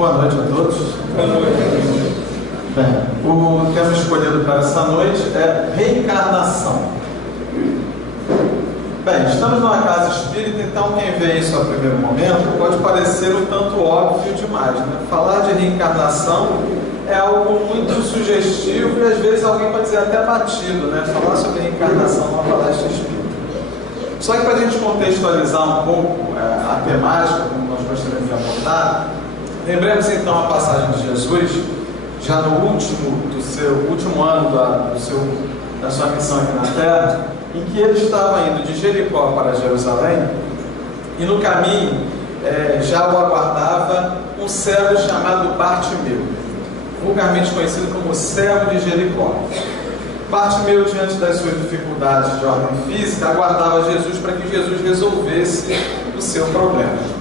Boa noite a todos. Boa noite. Bem, o tema escolhido para essa noite é reencarnação. Bem, estamos numa casa espírita, então quem vê isso a primeiro momento pode parecer um tanto óbvio demais, né? Falar de reencarnação é algo muito sugestivo e às vezes alguém pode dizer até batido, né? Falar sobre reencarnação numa palestra espírita. Só que para a gente contextualizar um pouco a temática, como nós gostaríamos de abordar, lembremos então a passagem de Jesus, já no último ano da sua missão aqui na Terra, em que ele estava indo de Jericó para Jerusalém, e no caminho já o aguardava um cego chamado Bartimeu, vulgarmente conhecido como cego de Jericó. Bartimeu, diante das suas dificuldades de ordem física, aguardava Jesus para que Jesus resolvesse o seu problema.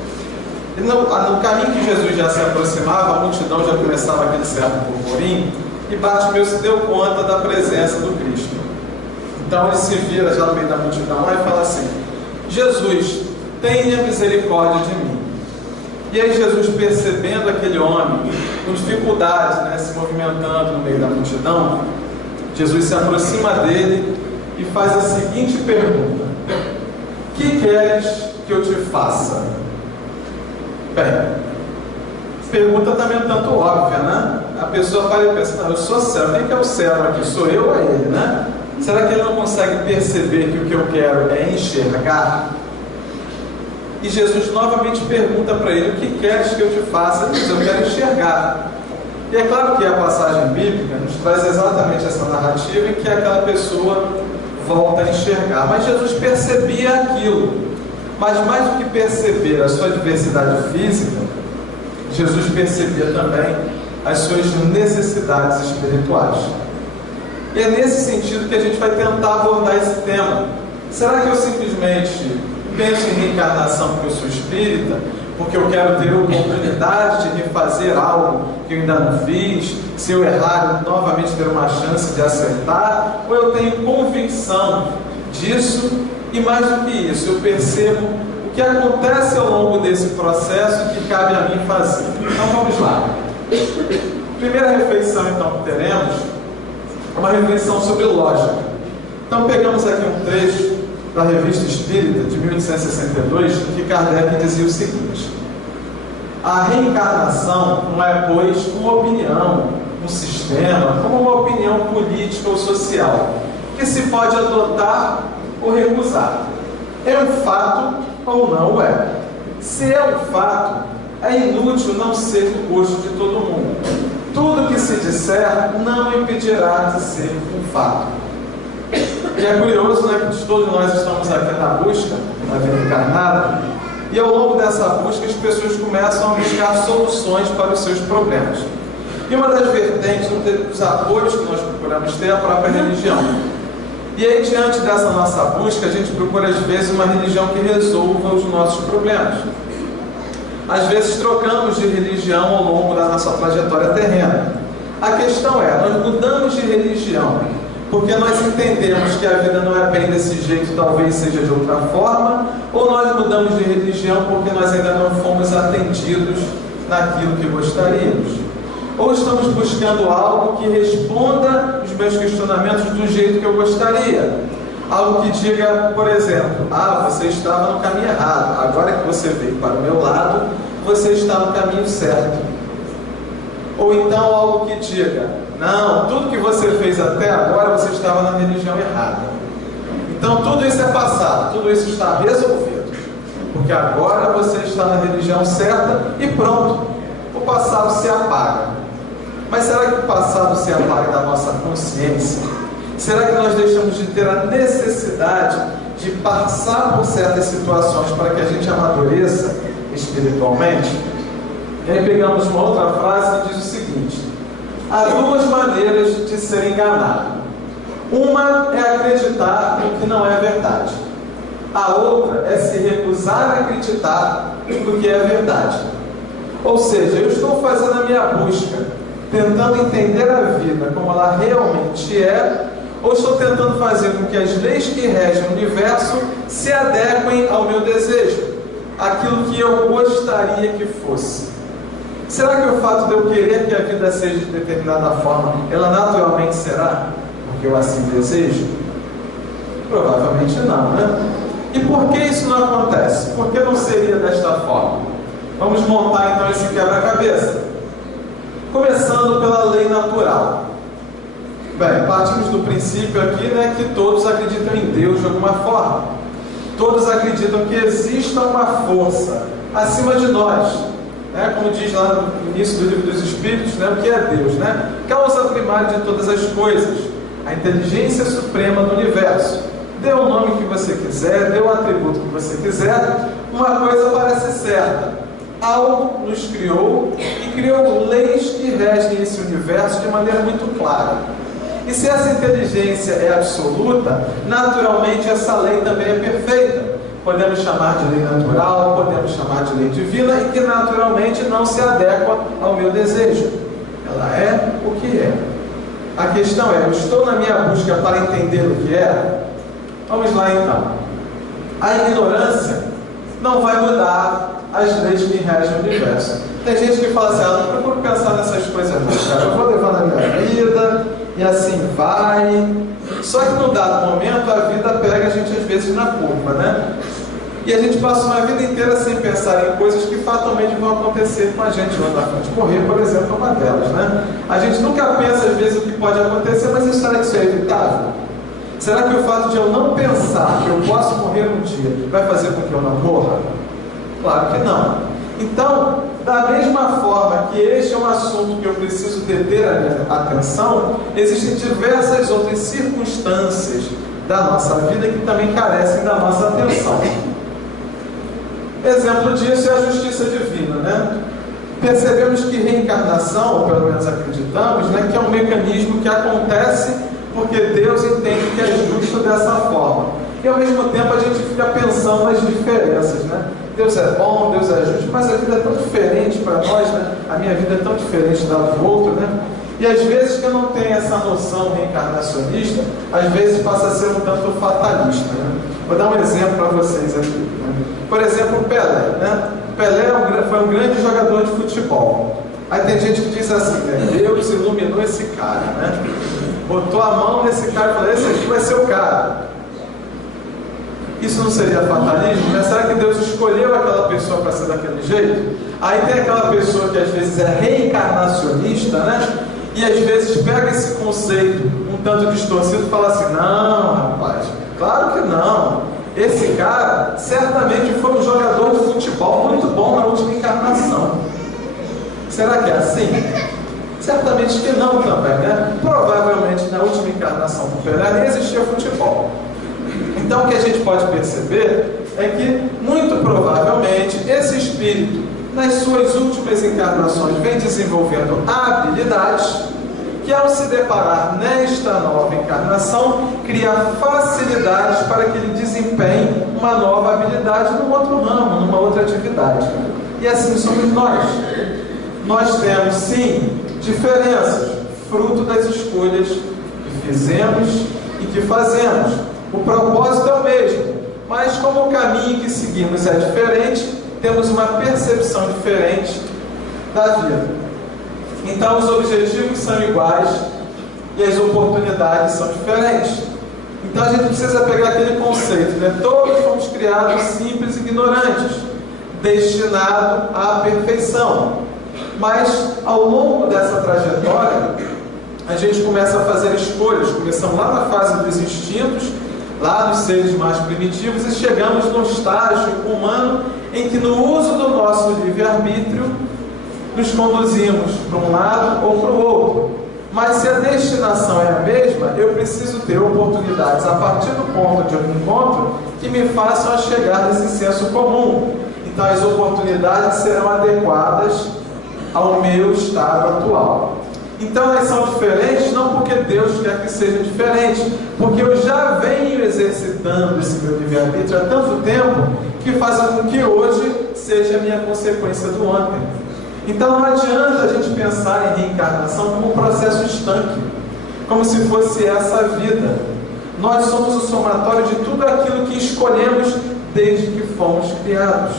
E no caminho que Jesus já se aproximava, a multidão já começava aquele certo burburinho, e Bartimeu se deu conta da presença do Cristo. Então ele se vira já no meio da multidão e fala assim: Jesus, tenha misericórdia de mim. E aí Jesus, percebendo aquele homem com dificuldades, se movimentando no meio da multidão, Jesus se aproxima dele e faz a seguinte pergunta: que queres que eu te faça? Bem, pergunta também um tanto óbvia, né? A pessoa para e pensa: não, eu sou cego, quem que é o cego aqui? Sou eu ou é ele, né? Será que ele não consegue perceber que o que eu quero é enxergar? E Jesus novamente pergunta para ele: o que queres que eu te faça? Ele diz: eu quero enxergar. E é claro que a passagem bíblica nos traz exatamente essa narrativa em que aquela pessoa volta a enxergar. Mas Jesus percebia aquilo. Mas mais do que perceber a sua diversidade física, Jesus percebia também as suas necessidades espirituais. E é nesse sentido que a gente vai tentar abordar esse tema. Será que eu simplesmente penso em reencarnação porque eu sou espírita, porque eu quero ter a oportunidade de refazer algo que eu ainda não fiz, se eu errar, eu novamente ter uma chance de acertar, ou eu tenho convicção disso, e mais do que isso, eu percebo o que acontece ao longo desse processo que cabe a mim fazer. Então vamos lá. Primeira reflexão então que teremos é uma reflexão sobre lógica. Então pegamos aqui um trecho da Revista Espírita de 1862, que Kardec dizia o seguinte: a reencarnação não é, pois, uma opinião, um sistema, como uma opinião política ou social, que se pode adotar ou recusar. É um fato ou não o é. Se é um fato, é inútil não ser do gosto de todo mundo. Tudo que se disser não impedirá de ser um fato. E é curioso, que todos nós estamos aqui na busca da vida encarnada, e ao longo dessa busca as pessoas começam a buscar soluções para os seus problemas. E uma das vertentes, um dos apoios que nós procuramos ter é a própria religião. E aí, diante dessa nossa busca, a gente procura às vezes uma religião que resolva os nossos problemas. Às vezes trocamos de religião ao longo da nossa trajetória terrena. A questão é, nós mudamos de religião porque nós entendemos que a vida não é bem desse jeito, talvez seja de outra forma, ou nós mudamos de religião porque nós ainda não fomos atendidos naquilo que gostaríamos, ou estamos buscando algo que responda os meus questionamentos do jeito que eu gostaria, algo que diga, por exemplo, você estava no caminho errado, agora que você veio para o meu lado, você está no caminho certo. Ou então algo que diga: não, tudo que você fez até agora, você estava na religião errada. Então tudo isso é passado, tudo isso está resolvido, porque agora você está na religião certa e pronto, o passado se apaga. Mas será que o passado se apaga da nossa consciência? Será que nós deixamos de ter a necessidade de passar por certas situações para que a gente amadureça espiritualmente? E aí pegamos uma outra frase que diz o seguinte: há duas maneiras de ser enganado. Uma é acreditar no que não é verdade. A outra é se recusar a acreditar no que é verdade. Ou seja, eu estou fazendo a minha busca, tentando entender a vida como ela realmente é, ou estou tentando fazer com que as leis que regem o universo se adequem ao meu desejo, aquilo que eu gostaria que fosse. Será que o fato de eu querer que a vida seja de determinada forma, ela naturalmente será? Porque eu assim desejo? Provavelmente não, né? E por que isso não acontece? Por que não seria desta forma? Vamos montar então esse quebra-cabeça. Começando pela lei natural. Bem, partimos do princípio aqui, né, que todos acreditam em Deus de alguma forma. Todos acreditam que exista uma força acima de nós, né, como diz lá no início do livro dos Espíritos, né, o que é Deus, né? Causa primária de todas as coisas, a inteligência suprema do universo. Dê o nome que você quiser, dê o atributo que você quiser, uma coisa parece certa: algo nos criou e criou leis que regem esse universo de maneira muito clara. E se essa inteligência é absoluta, naturalmente essa lei também é perfeita. Podemos chamar de lei natural, podemos chamar de lei divina, e que naturalmente não se adequa ao meu desejo. Ela é o que é. A questão é, eu estou na minha busca para entender o que é? Vamos lá então. A ignorância não vai mudar as leis que regem o universo. Tem gente que fala assim: não procuro pensar nessas coisas não, cara. Eu vou levar na minha vida e assim vai. Só que num dado momento a vida pega a gente às vezes na curva, né? E a gente passa uma vida inteira sem pensar em coisas que fatalmente vão acontecer com a gente lá na frente. Morrer, por exemplo, é uma delas, né? A gente nunca pensa às vezes o que pode acontecer, mas será que isso é evitável? Será que o fato de eu não pensar que eu posso morrer um dia vai fazer com que eu não morra? Claro que não. Então, da mesma forma que este é um assunto que eu preciso deter a minha atenção, existem diversas outras circunstâncias da nossa vida que também carecem da nossa atenção. Exemplo disso é a justiça divina, né? Percebemos que reencarnação, ou pelo menos acreditamos, né, que é um mecanismo que acontece porque Deus entende que é justo dessa forma. E ao mesmo tempo a gente fica pensando nas diferenças, né? Deus é bom, Deus é justo, mas a vida é tão diferente para nós, né? A minha vida é tão diferente da do outro, né? E às vezes que eu não tenho essa noção reencarnacionista, às vezes passa a ser um tanto fatalista, né? Vou dar um exemplo para vocês aqui, né? Por exemplo, o Pelé, né? Pelé foi um grande jogador de futebol. Aí tem gente que diz assim, né? Deus iluminou esse cara, né? Botou a mão nesse cara e falou: esse aqui vai ser o cara. Isso não seria fatalismo? Mas será que Deus escolheu aquela pessoa para ser daquele jeito? Aí tem aquela pessoa que às vezes é reencarnacionista, né? E às vezes pega esse conceito um tanto distorcido e fala assim: não, rapaz, claro que não. Esse cara certamente foi um jogador de futebol muito bom na última encarnação. Será que é assim? Certamente que não também, né? Provavelmente na última encarnação do Pelé nem existia futebol. Então o que a gente pode perceber é que, muito provavelmente, esse espírito, nas suas últimas encarnações, vem desenvolvendo habilidades que, ao se deparar nesta nova encarnação, cria facilidades para que ele desempenhe uma nova habilidade num outro ramo, numa outra atividade. E assim somos nós. Nós temos, sim, diferenças, fruto das escolhas que fizemos e que fazemos. O propósito é o mesmo, mas como o caminho que seguimos é diferente, temos uma percepção diferente da vida. Então os objetivos são iguais e as oportunidades são diferentes. Então a gente precisa pegar aquele conceito, né? Todos fomos criados simples e ignorantes, destinados à perfeição. Mas ao longo dessa trajetória, a gente começa a fazer escolhas. Começamos lá na fase dos instintos, lá nos seres mais primitivos, e chegamos no estágio humano em que, no uso do nosso livre-arbítrio, nos conduzimos para um lado ou para o outro. Mas se a destinação é a mesma, eu preciso ter oportunidades a partir do ponto de um encontro que me façam a chegar nesse senso comum. Então as oportunidades serão adequadas ao meu estado atual. Então elas são diferentes não porque Deus quer que seja diferente, porque eu já venho exercitando esse meu livre-arbítrio há tanto tempo que faz com que hoje seja a minha consequência do ontem. Então não adianta a gente pensar em reencarnação como um processo estanque, como se fosse essa vida. Nós somos o somatório de tudo aquilo que escolhemos desde que fomos criados.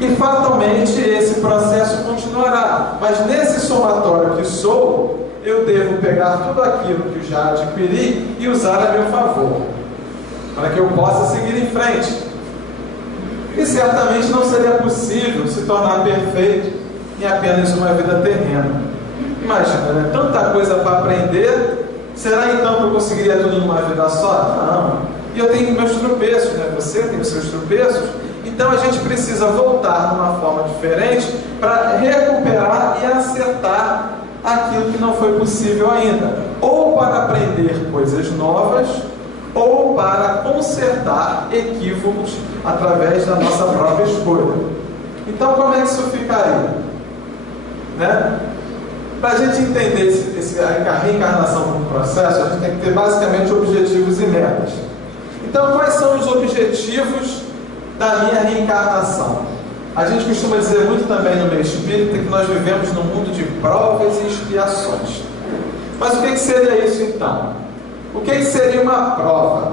E fatalmente esse processo continuará. Mas nesse somatório que sou, eu devo pegar tudo aquilo que já adquiri e usar a meu favor, para que eu possa seguir em frente. E certamente não seria possível se tornar perfeito em apenas uma vida terrena. Imagina, né? Tanta coisa para aprender. Será então que eu conseguiria tudo numa vida só? Não. E eu tenho meus tropeços, né? Você tem os seus tropeços. Então a gente precisa voltar de uma forma diferente para recuperar e acertar aquilo que não foi possível ainda. Ou para aprender coisas novas, ou para consertar equívocos através da nossa própria escolha. Então como é que isso ficaria? Né? Para a gente entender a reencarnação como processo, a gente tem que ter basicamente objetivos e metas. Então, quais são os objetivos da minha reencarnação? A gente costuma dizer muito também no meio espírita que nós vivemos num mundo de provas e expiações. Mas o que seria isso então? O que seria uma prova?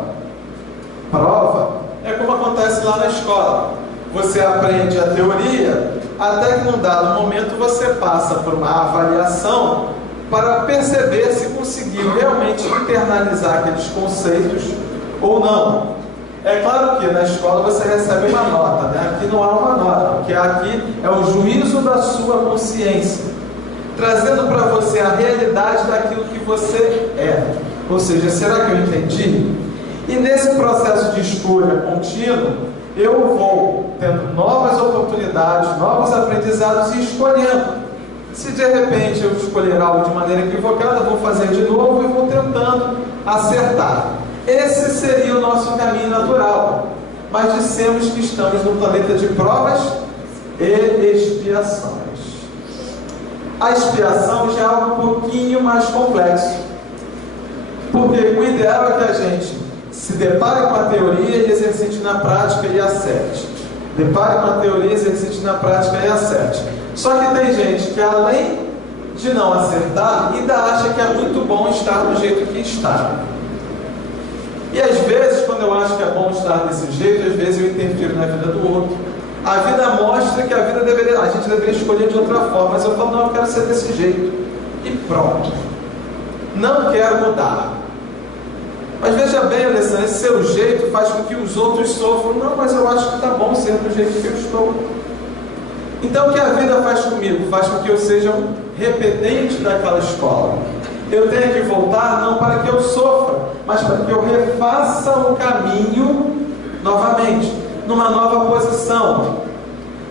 Prova é como acontece lá na escola. Você aprende a teoria, até que num dado momento você passa por uma avaliação para perceber se conseguiu realmente internalizar aqueles conceitos ou não. É claro que na escola você recebe uma nota, né? Aqui não há uma nota, porque aqui é o juízo da sua consciência, trazendo para você a realidade daquilo que você é. Ou seja, será que eu entendi? E nesse processo de escolha contínuo, eu vou tendo novas oportunidades, novos aprendizados e escolhendo. Se de repente eu escolher algo de maneira equivocada, vou fazer de novo e vou tentando acertar. Esse seria o nosso caminho natural. Mas dissemos que estamos num planeta de provas e expiações. A expiação já é algo um pouquinho mais complexo. Porque o ideal é que a gente se depare com a teoria e exercite na prática e acerte. Depare com a teoria e exercite na prática e acerte. Só que tem gente que, além de não acertar, ainda acha que é muito bom estar do jeito que está. E às vezes, quando eu acho que é bom estar desse jeito, às vezes eu interfiro na vida do outro. A vida mostra que a gente deveria escolher de outra forma, mas eu falo, não, eu quero ser desse jeito. E pronto. Não quero mudar. Mas veja bem, Alessandra, esse seu jeito faz com que os outros sofram. Não, mas eu acho que está bom ser do jeito que eu estou. Então o que a vida faz comigo? Faz com que eu seja um repetente daquela escola. Eu tenho que voltar não para que eu sofra, mas para que eu refaça o caminho novamente, numa nova posição,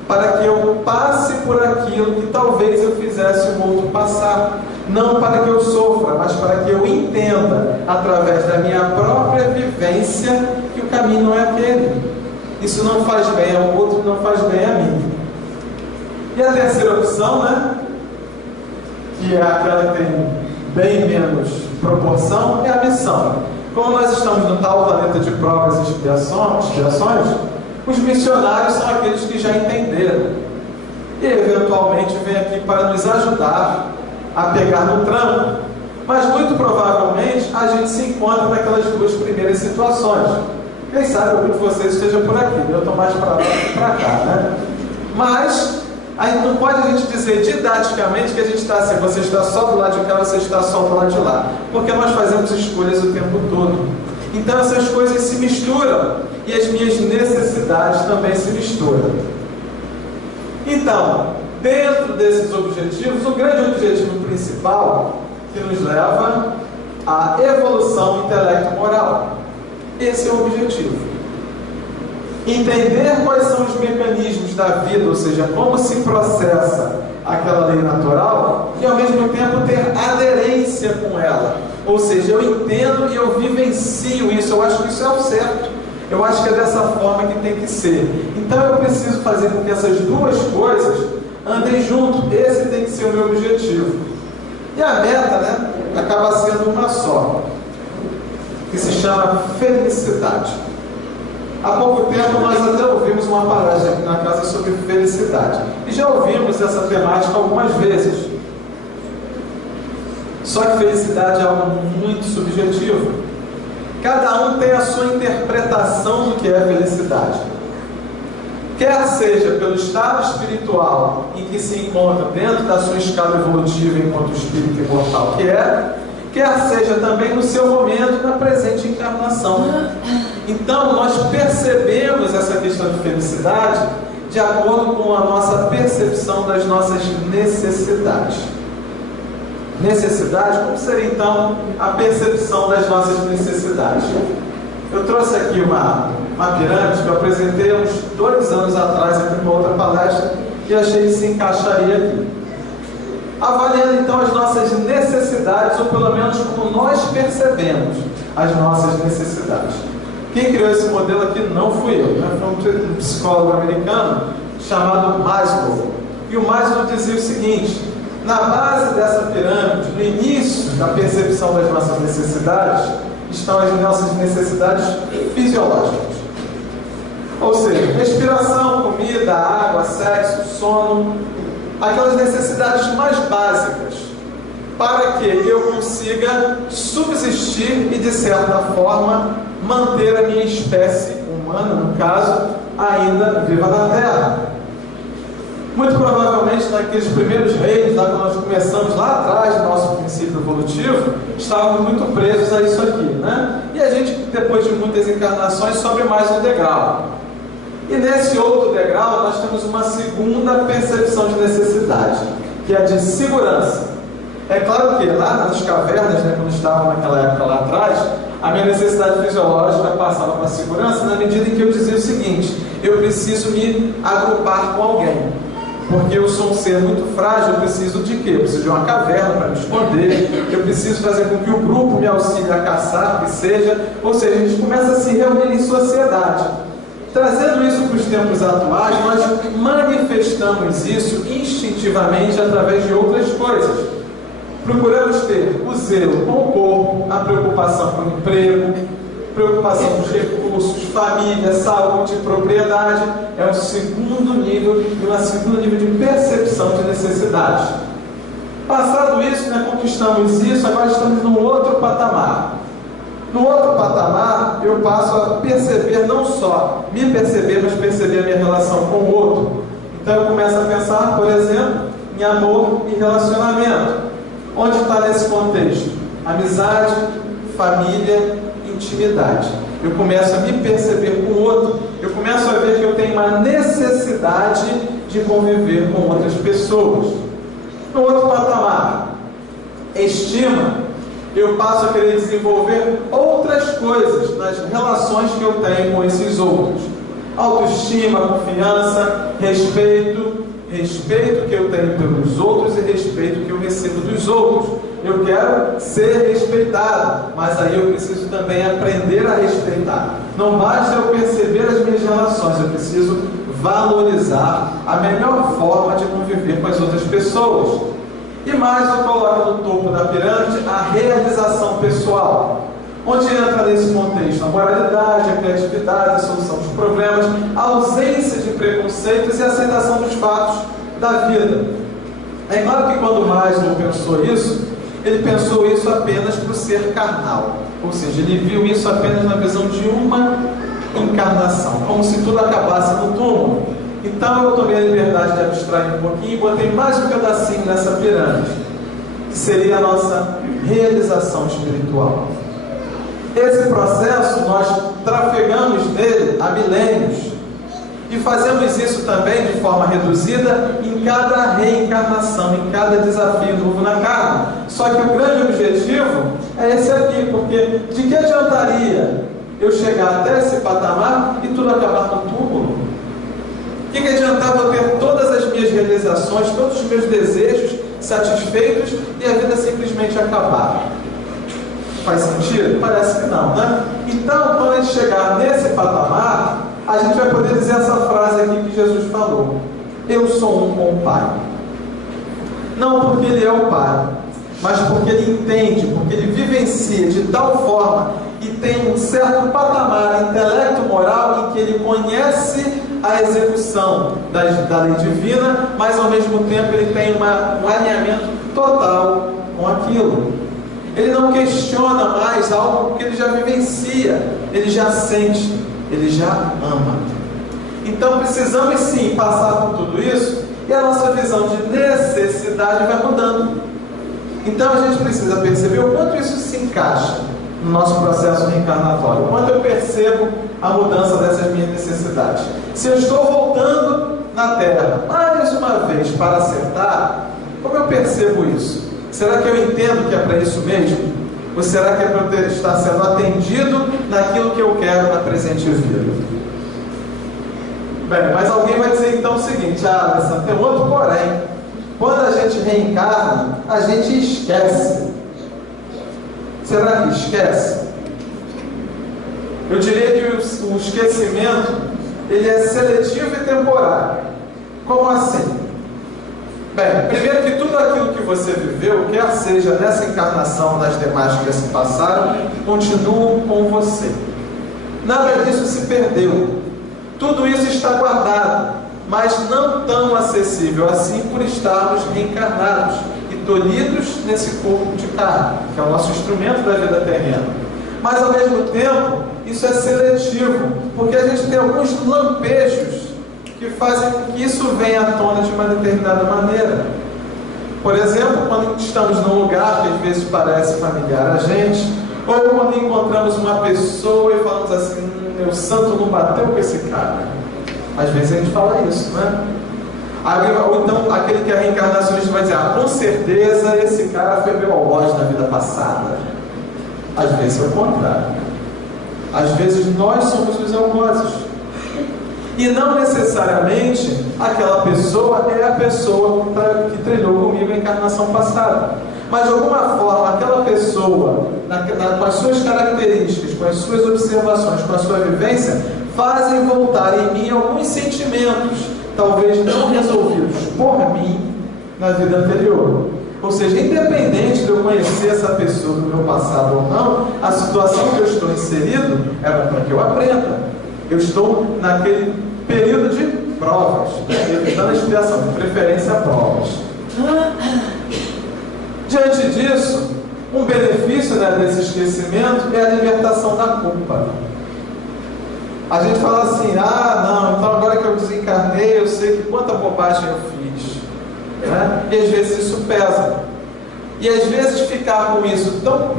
para que eu passe por aquilo que talvez eu fizesse o outro passar. Não para que eu sofra, mas para que eu entenda, através da minha própria vivência, que o caminho não é aquele. Isso não faz bem ao outro, não faz bem a mim. E a terceira opção, né? Que é aquela que tem bem menos proporção, é a missão. Como nós estamos no tal planeta de provas e expiações, os missionários são aqueles que já entenderam. E eventualmente vêm aqui para nos ajudar a pegar no tranco. Mas muito provavelmente a gente se encontra naquelas duas primeiras situações. Quem sabe algum de vocês esteja por aqui, eu estou mais para lá do que para cá, né? Mas aí não pode a gente dizer didaticamente que a gente está assim, você está só do lado de cá, você está só do lado de lá, porque nós fazemos escolhas o tempo todo. Então essas coisas se misturam e as minhas necessidades também se misturam. Então, dentro desses objetivos, o grande objetivo principal que nos leva à evolução intelecto-moral. Esse é o objetivo. Entender quais são os mecanismos da vida, ou seja, como se processa aquela lei natural, e ao mesmo tempo ter aderência com ela. Ou seja, eu entendo e eu vivencio isso, eu acho que isso é o certo. Eu acho que é dessa forma que tem que ser. Então eu preciso fazer com que essas duas coisas andem junto. Esse tem que ser o meu objetivo. E a meta, né, acaba sendo uma só, que se chama felicidade. Há pouco tempo nós até ouvimos uma palestra aqui na casa sobre felicidade. E já ouvimos essa temática algumas vezes. Só que felicidade é algo muito subjetivo. Cada um tem a sua interpretação do que é felicidade. quer seja pelo estado espiritual em que se encontra dentro da sua escala evolutiva enquanto espírito imortal que é, quer seja também no seu momento na presente encarnação. Então nós percebemos essa questão de felicidade de acordo com a nossa percepção das nossas necessidades. Necessidade, como seria então a percepção das nossas necessidades? Eu trouxe aqui uma pirâmide que eu apresentei uns 2 anos atrás aqui numa outra palestra e achei que se encaixaria aqui. Avaliando então as nossas necessidades, ou pelo menos como nós percebemos as nossas necessidades. Quem criou esse modelo aqui não fui eu, né? Foi um psicólogo americano chamado Maslow. E o Maslow dizia o seguinte: na base dessa pirâmide, no início da percepção das nossas necessidades, estão as nossas necessidades fisiológicas. Ou seja, respiração, comida, água, sexo, sono, aquelas necessidades mais básicas, para que eu consiga subsistir e, de certa forma, manter a minha espécie humana, no caso, ainda viva na Terra. Muito provavelmente, naqueles primeiros reinos, lá quando nós começamos lá atrás do nosso princípio evolutivo, estávamos muito presos a isso aqui, né? E a gente, depois de muitas encarnações, sobe mais um degrau. E nesse outro degrau, nós temos uma segunda percepção de necessidade, que é a de segurança. É claro que lá nas cavernas, né, quando estava naquela época lá atrás, a minha necessidade fisiológica passava para a segurança na medida em que eu dizia o seguinte: eu preciso me agrupar com alguém. Porque eu sou um ser muito frágil, eu preciso de quê? Eu preciso de uma caverna para me esconder, eu preciso fazer com que o grupo me auxilie a caçar, que seja. Ou seja, a gente começa a se reunir em sociedade. Trazendo isso para os tempos atuais, nós manifestamos isso instintivamente através de outras coisas. Procuramos ter o zelo com o corpo, a preocupação com o emprego, preocupação com os recursos, família, saúde, propriedade. É um segundo nível e um segundo nível de percepção de necessidades. Passado isso, né, conquistamos isso, agora estamos num outro patamar. No outro patamar, eu passo a perceber, não só me perceber, mas perceber a minha relação com o outro. Então eu começo a pensar, por exemplo, em amor e relacionamento. Onde está nesse contexto? Amizade, família, intimidade. Eu começo a me perceber com o outro, eu começo a ver que eu tenho uma necessidade de conviver com outras pessoas. No outro patamar, estima, eu passo a querer desenvolver outras coisas nas relações que eu tenho com esses outros. Autoestima, confiança, respeito que eu tenho pelos outros e respeito que eu recebo dos outros. Eu quero ser respeitado, mas aí eu preciso também aprender a respeitar. Não basta eu perceber as minhas relações, eu preciso valorizar a melhor forma de conviver com as outras pessoas. E mais eu coloco no topo da pirâmide a realização pessoal, onde entra nesse contexto a moralidade, a criatividade, a solução dos problemas, a ausência de preconceitos e a aceitação dos fatos da vida. É claro que quando Maslow pensou isso, ele pensou isso apenas para o ser carnal, ou seja, ele viu isso apenas na visão de uma encarnação, como se tudo acabasse no túmulo. Então eu tomei a liberdade de abstrair um pouquinho e botei mais um pedacinho nessa pirâmide, que seria a nossa realização espiritual. Esse processo nós trafegamos nele há milênios e fazemos isso também de forma reduzida em cada reencarnação, em cada desafio novo na carne. Só que o grande objetivo é esse aqui, porque de que adiantaria eu chegar até esse patamar e tudo acabar no túmulo? O que adiantava eu ter todas as minhas realizações, todos os meus desejos satisfeitos e a vida simplesmente acabar? Faz sentido? Parece que não, né? Então, quando a gente chegar nesse patamar, a gente vai poder dizer essa frase aqui que Jesus falou: eu sou um com o Pai. Não porque Ele é o Pai, mas porque Ele entende, porque Ele vivencia de tal forma e tem um certo patamar intelecto moral em que Ele conhece a execução da lei divina, mas ao mesmo tempo Ele tem um alinhamento total com aquilo. Ele não questiona mais algo que ele já vivencia, ele já sente, ele já ama. Então precisamos sim passar por tudo isso, e a nossa visão de necessidade vai mudando. Então a gente precisa perceber o quanto isso se encaixa no nosso processo reencarnatório, o quanto eu percebo a mudança dessas minhas necessidades. Se eu estou voltando na Terra mais uma vez para acertar, como eu percebo isso? Será que eu entendo que é para isso mesmo? Ou será que é para eu estar sendo atendido naquilo que eu quero na presente vida? Bem, mas alguém vai dizer então o seguinte: Alessandro, tem outro porém. Quando a gente reencarna, a gente esquece. Será que esquece? Eu diria que o esquecimento, ele é seletivo e temporário. Como assim? Bem, primeiro que tudo aquilo que você viveu, quer seja nessa encarnação, nas demais que já se passaram, continuam com você. Nada disso se perdeu. Tudo isso está guardado, mas não tão acessível assim por estarmos reencarnados e tolhidos nesse corpo de carne, que é o nosso instrumento da vida terrena. Mas ao mesmo tempo, isso é seletivo, porque a gente tem alguns lampejos que fazem com que isso venha à tona de uma determinada maneira. Por exemplo, quando estamos num lugar que às vezes parece familiar a gente, ou quando encontramos uma pessoa e falamos assim: meu santo não bateu com esse cara. Às vezes a gente fala isso, né? Ou então aquele que é reencarnacionista vai dizer: com certeza esse cara foi meu algoz na vida passada. Às vezes é o contrário. Às vezes nós somos os algozes. E não necessariamente aquela pessoa é a pessoa que treinou comigo a encarnação passada. Mas de alguma forma aquela pessoa, com as suas características, com as suas observações, com a sua vivência, fazem voltar em mim alguns sentimentos, talvez não resolvidos por mim na vida anterior. Ou seja, independente de eu conhecer essa pessoa do meu passado ou não, a situação que eu estou inserido é para que eu aprenda. Eu estou naquele período de provas, evitando a expiação, de preferência a provas. Diante disso, um benefício, né, desse esquecimento é a libertação da culpa. A gente fala assim: não, então agora que eu desencarnei, eu sei que quanta bobagem eu fiz, né? E às vezes isso pesa. E às vezes ficar com isso tão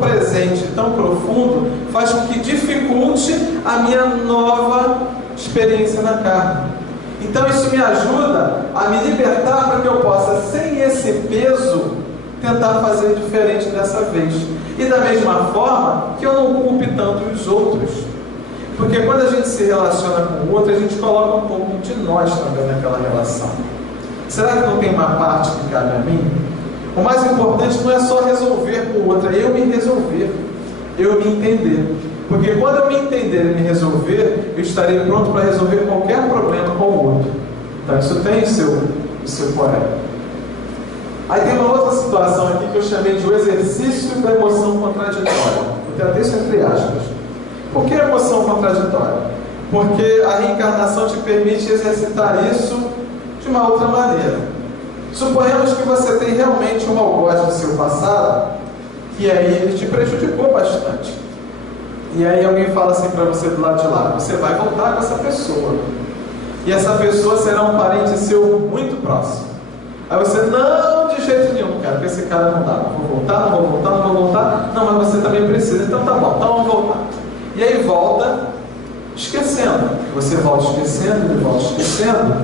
presente, tão profundo, faz com que dificulte a minha nova experiência na carne. Então isso me ajuda a me libertar para que eu possa, sem esse peso, tentar fazer diferente dessa vez. E da mesma forma que eu não culpe tanto os outros. Porque quando a gente se relaciona com o outro, a gente coloca um pouco de nós também naquela relação. Será que não tem uma parte que cabe a mim? O mais importante não é só resolver com o outro, é eu me resolver, eu me entender. Porque quando eu me entender e me resolver, eu estarei pronto para resolver qualquer problema com o outro. Então isso tem o seu porém. Aí tem uma outra situação aqui que eu chamei de o exercício da emoção contraditória. Vou ter até isso entre aspas. Por que emoção contraditória? Porque a reencarnação te permite exercitar isso de uma outra maneira. Suponhamos que você tem realmente um algoz no seu passado, e aí ele te prejudicou bastante. E aí alguém fala assim para você do lado de lá: você vai voltar com essa pessoa. E essa pessoa será um parente seu muito próximo. Aí você: não, de jeito nenhum, cara, porque esse cara não dá. Não vou voltar, não vou voltar, não vou voltar. Não, mas você também precisa. Então tá bom, então vamos voltar. E aí volta esquecendo. Você volta esquecendo, ele volta esquecendo.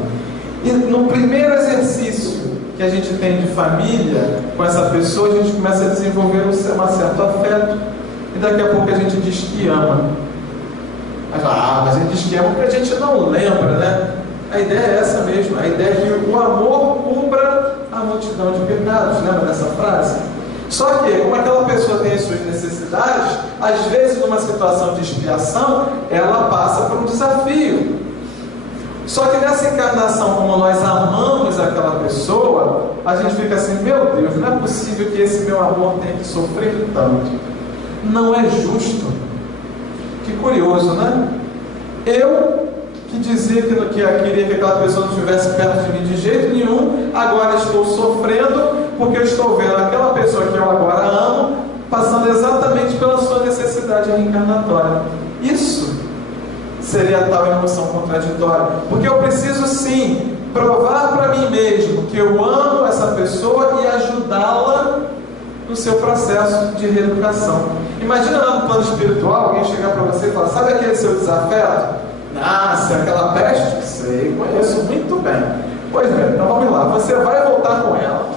E no primeiro exercício que a gente tem de família com essa pessoa, a gente começa a desenvolver um certo afeto. E daqui a pouco a gente diz que ama. Mas a gente diz que ama porque a gente não lembra, né? A ideia é essa mesmo. A ideia é que o amor cubra a multidão de pecados. Lembra dessa frase? Só que, como aquela pessoa tem as suas necessidades, às vezes numa situação de expiação, ela passa por um desafio. Só que nessa encarnação, como nós amamos aquela pessoa, a gente fica assim: meu Deus, não é possível que esse meu amor tenha que sofrer tanto. Não é justo. Que curioso, né? Eu, que dizia que queria que aquela pessoa não estivesse perto de mim de jeito nenhum, agora estou sofrendo porque eu estou vendo aquela pessoa que eu agora amo passando exatamente pela sua necessidade reencarnatória. Isso seria tal emoção contraditória? Porque eu preciso sim provar para mim mesmo que eu amo essa pessoa e ajudá-la no seu processo de reeducação. Imagina lá no plano espiritual, alguém chegar para você e falar: sabe aquele seu desafeto? Nossa, aquela peste? Sei, conheço muito bem. Pois bem, então vamos lá, você vai voltar com ela,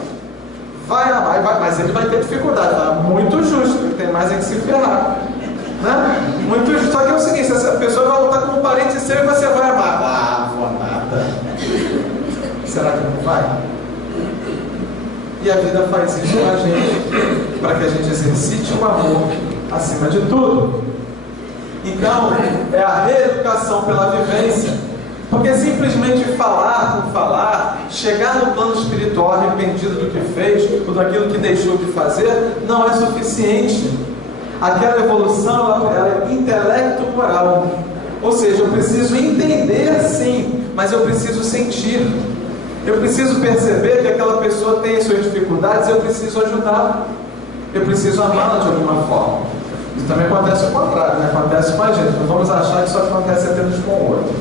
vai amar, mas ele vai ter dificuldade, tá? Muito justo, porque tem mais é que se ferrar, né? Muito justo. Só que é o seguinte: essa pessoa vai voltar com um parente seu e você vai amar. Ah, vou nada. Será que não vai? E a vida faz isso com a gente, para que a gente exercite o amor acima de tudo. Então, é a reeducação pela vivência. Porque simplesmente falar por falar, chegar no plano espiritual arrependido do que fez, ou daquilo que deixou de fazer, não é suficiente. Aquela evolução, ela é intelecto-moral. Ou seja, eu preciso entender sim, mas eu preciso sentir. Eu preciso perceber que aquela pessoa tem as suas dificuldades, eu preciso ajudá-la. Eu preciso amá-la de alguma forma. Isso também acontece o contrário, né? Acontece com a gente. Não vamos achar que só acontece apenas com o outro.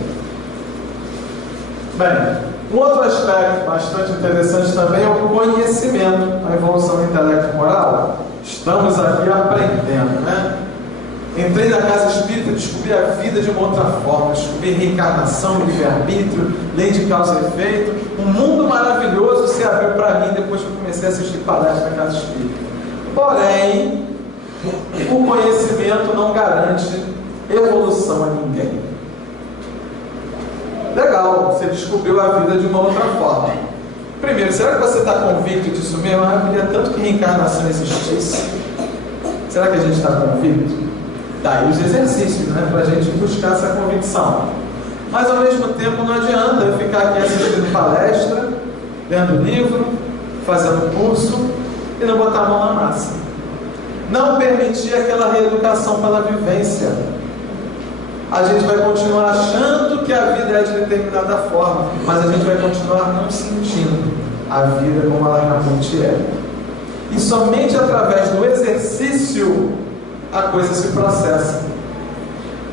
Bem, um outro aspecto bastante interessante também é o conhecimento, a evolução intelecto-moral. Estamos aqui aprendendo, né? Entrei na casa espírita, descobri a vida de uma outra forma, descobri reencarnação, livre-arbítrio, lei de causa e efeito. Um mundo maravilhoso se abriu para mim depois que eu comecei a assistir palestras na casa espírita. Porém, o conhecimento não garante evolução a ninguém. Legal, você descobriu a vida de uma outra forma. Primeiro, será que você está convicto disso mesmo? Eu queria tanto que reencarnação existisse. Será que a gente está convicto? Daí os exercícios, né? Para a gente buscar essa convicção. Mas ao mesmo tempo não adianta eu ficar aqui assistindo palestra, lendo livro, fazendo curso e não botar a mão na massa. Não permitir aquela reeducação pela vivência. A gente vai continuar achando que a vida é de determinada forma, mas a gente vai continuar não sentindo a vida como ela realmente é. E somente através do exercício a coisa se processa.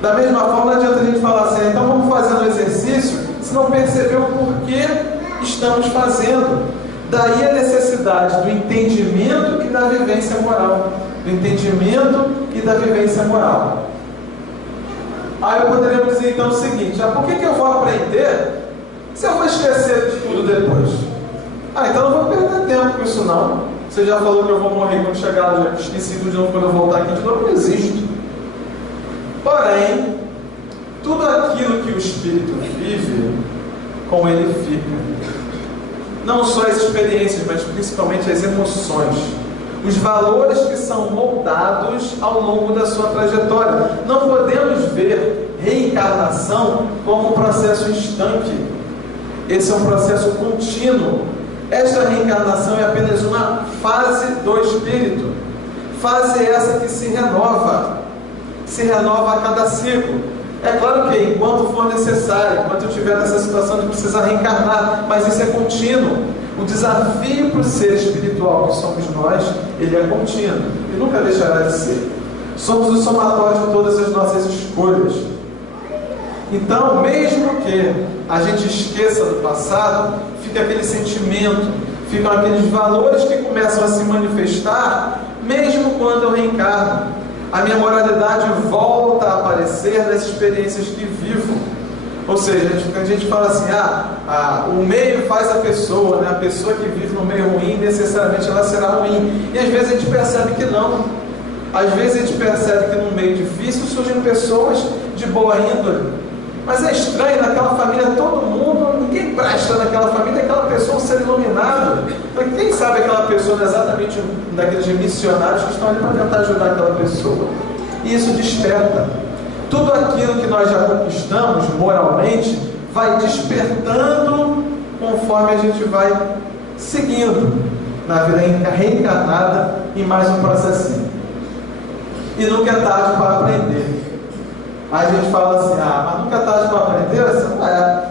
Da mesma forma, não adianta a gente falar assim: então vamos fazer um exercício, se não percebeu o porquê estamos fazendo. Daí a necessidade do entendimento e da vivência moral. Do entendimento e da vivência moral. Aí poderíamos dizer então o seguinte: por que eu vou aprender se eu vou esquecer de tudo depois? Então não vou perder tempo com isso não. Você já falou que eu vou morrer quando chegar lá, já esqueci de novo, quando eu voltar aqui de novo, eu não existo. Porém, tudo aquilo que o Espírito vive, com ele fica. Não só as experiências, mas principalmente as emoções. Os valores que são moldados ao longo da sua trajetória. Não podemos ver reencarnação como um processo estanque. Esse é um processo contínuo. Esta reencarnação é apenas uma fase do espírito. Fase essa que se renova a cada ciclo. É claro que enquanto for necessário, enquanto eu estiver nessa situação de precisar reencarnar, mas isso é contínuo. O desafio para o ser espiritual que somos nós, ele é contínuo e nunca deixará de ser. Somos o somatório de todas as nossas escolhas. Então, mesmo que a gente esqueça do passado, fica aquele sentimento, ficam aqueles valores que começam a se manifestar, mesmo quando eu reencarno. A minha moralidade volta a aparecer nas experiências que vivo. Ou seja, a gente fala assim: o meio faz a pessoa, né? A pessoa que vive no meio ruim, necessariamente ela será ruim. E às vezes a gente percebe que não. Às vezes a gente percebe que num meio difícil surgem pessoas de boa índole. Mas é estranho, naquela família todo mundo, ninguém presta naquela família, aquela pessoa ser iluminado. Mas quem sabe aquela pessoa não é exatamente um daqueles missionários que estão ali para tentar ajudar aquela pessoa. E isso desperta. Tudo aquilo que nós já conquistamos moralmente vai despertando conforme a gente vai seguindo na vida reencarnada em mais um processinho. E nunca é tarde para aprender. Aí a gente fala assim: mas nunca é tarde para aprender? Assim, não é.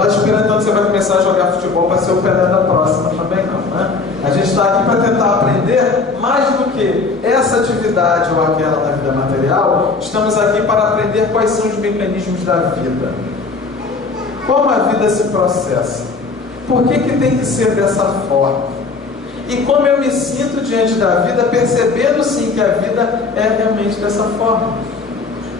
vai esperando então que você vai começar a jogar futebol para ser o Pelé da próxima também não, né? A gente está aqui para tentar aprender mais do que essa atividade ou aquela na vida material. Estamos aqui para aprender quais são os mecanismos da vida. Como a vida se processa? Por que tem que ser dessa forma? E como eu me sinto diante da vida, percebendo sim que a vida é realmente dessa forma?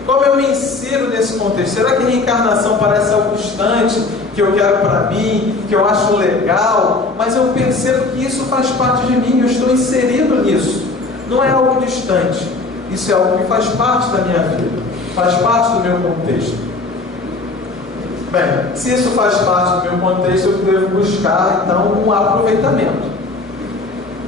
Como eu me insiro nesse contexto? Será que a reencarnação parece algo distante, que eu quero para mim, que eu acho legal, mas eu percebo que isso faz parte de mim, eu estou inserido nisso. Não é algo distante, isso é algo que faz parte da minha vida, faz parte do meu contexto. Bem, se isso faz parte do meu contexto, eu devo buscar então um aproveitamento.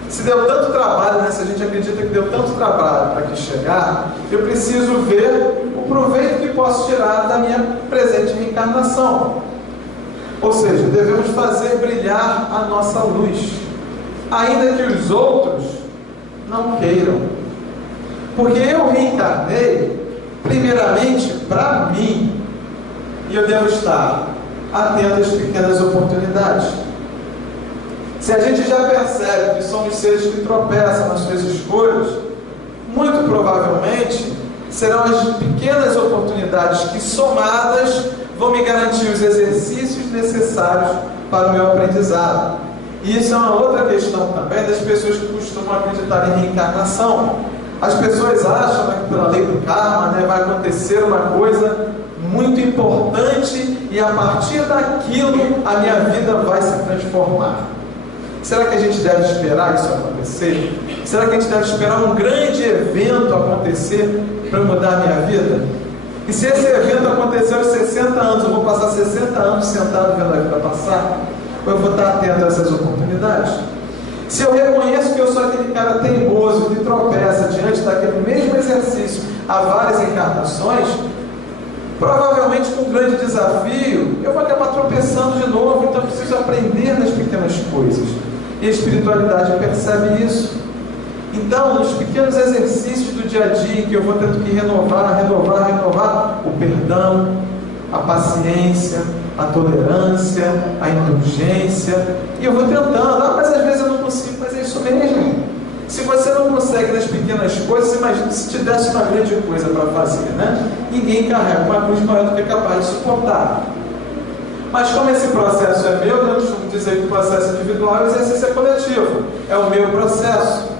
Se deu tanto trabalho, né? Se a gente acredita que deu tanto trabalho para aqui chegar, eu preciso ver o proveito que posso tirar da minha presente reencarnação. Ou seja, devemos fazer brilhar a nossa luz, ainda que os outros não queiram. Porque eu reencarnei, primeiramente, para mim, e eu devo estar atento às pequenas oportunidades. Se a gente já percebe que somos seres que tropeçam nas suas escolhas, muito provavelmente serão as pequenas oportunidades que, somadas, vão me garantir os exercícios necessários para o meu aprendizado. E isso é uma outra questão também das pessoas que costumam acreditar em reencarnação. As pessoas acham, né, que pela lei do karma, né, vai acontecer uma coisa muito importante e a partir daquilo a minha vida vai se transformar. Será que a gente deve esperar isso acontecer? Será que a gente deve esperar um grande evento acontecer para mudar a minha vida? E se esse evento acontecer aos 60 anos, eu vou passar 60 anos sentado vendo a vida passar? Ou eu vou estar atento a essas oportunidades? Se eu reconheço que eu sou aquele cara teimoso que tropeça diante daquele mesmo exercício há várias encarnações, provavelmente com um grande desafio, eu vou acabar tropeçando de novo, então eu preciso aprender nas pequenas coisas. E a espiritualidade percebe isso. Então, nos pequenos exercícios do dia a dia, que eu vou tendo que renovar, o perdão, a paciência, a tolerância, a indulgência, e eu vou tentando, mas às vezes eu não consigo, mas é isso mesmo. Se você não consegue nas pequenas coisas, imagina se te desse uma grande coisa para fazer, né? Ninguém carrega uma cruz maior do que é capaz de suportar. Mas como esse processo é meu, eu costumo dizer que o processo individual é o exercício coletivo, é o meu processo.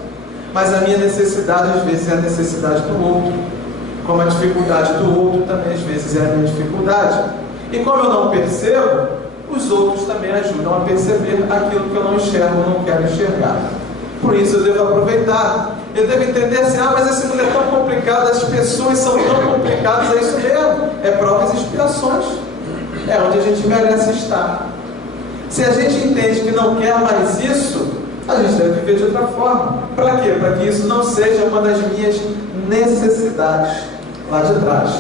Mas a minha necessidade às vezes é a necessidade do outro, como a dificuldade do outro também às vezes é a minha dificuldade. E como eu não percebo, os outros também ajudam a perceber aquilo que eu não enxergo ou não quero enxergar. Por isso eu devo aproveitar, eu devo entender assim, mas esse mundo é tão complicado, as pessoas são tão complicadas, é isso mesmo, é provas e expiações, é onde a gente merece estar. Se a gente entende que não quer mais isso, a gente deve viver de outra forma. Para quê? Para que isso não seja uma das minhas necessidades lá de trás.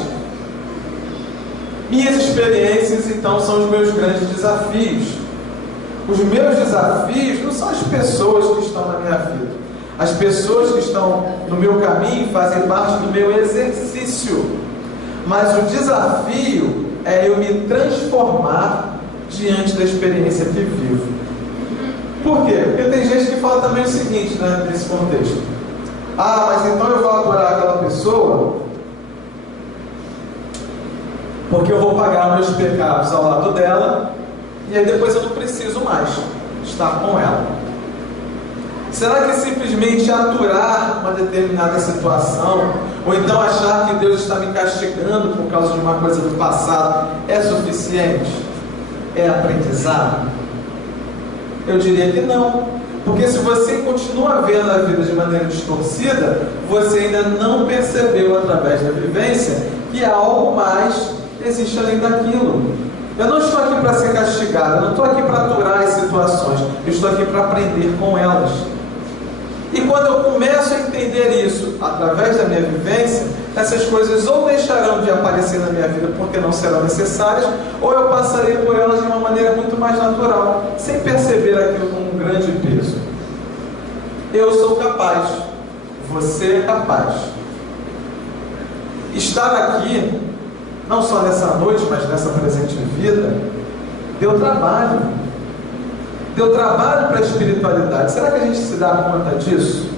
Minhas experiências, então, são os meus grandes desafios. Os meus desafios não são as pessoas que estão na minha vida. As pessoas que estão no meu caminho fazem parte do meu exercício. Mas o desafio é eu me transformar diante da experiência que vivo. Por quê? Porque tem gente que fala também o seguinte, né, nesse contexto. Mas então eu vou adorar aquela pessoa porque eu vou pagar meus pecados ao lado dela e aí depois eu não preciso mais estar com ela. Será que simplesmente aturar uma determinada situação, ou então achar que Deus está me castigando por causa de uma coisa do passado, é suficiente? É aprendizado? Eu diria que não. Porque se você continua vendo a vida de maneira distorcida, você ainda não percebeu através da vivência que há algo mais existe além daquilo. Eu não estou aqui para ser castigado, eu não estou aqui para aturar as situações, eu estou aqui para aprender com elas. E quando eu começo a entender isso através da minha vivência, essas coisas ou deixarão de aparecer na minha vida porque não serão necessárias, ou eu passarei por elas de uma maneira muito mais natural, sem perceber aquilo como um grande peso. Eu sou capaz, você é capaz. Estar aqui, não só nessa noite, mas nessa presente vida, Deu trabalho. Deu trabalho para a espiritualidade. Será que a gente se dá conta disso?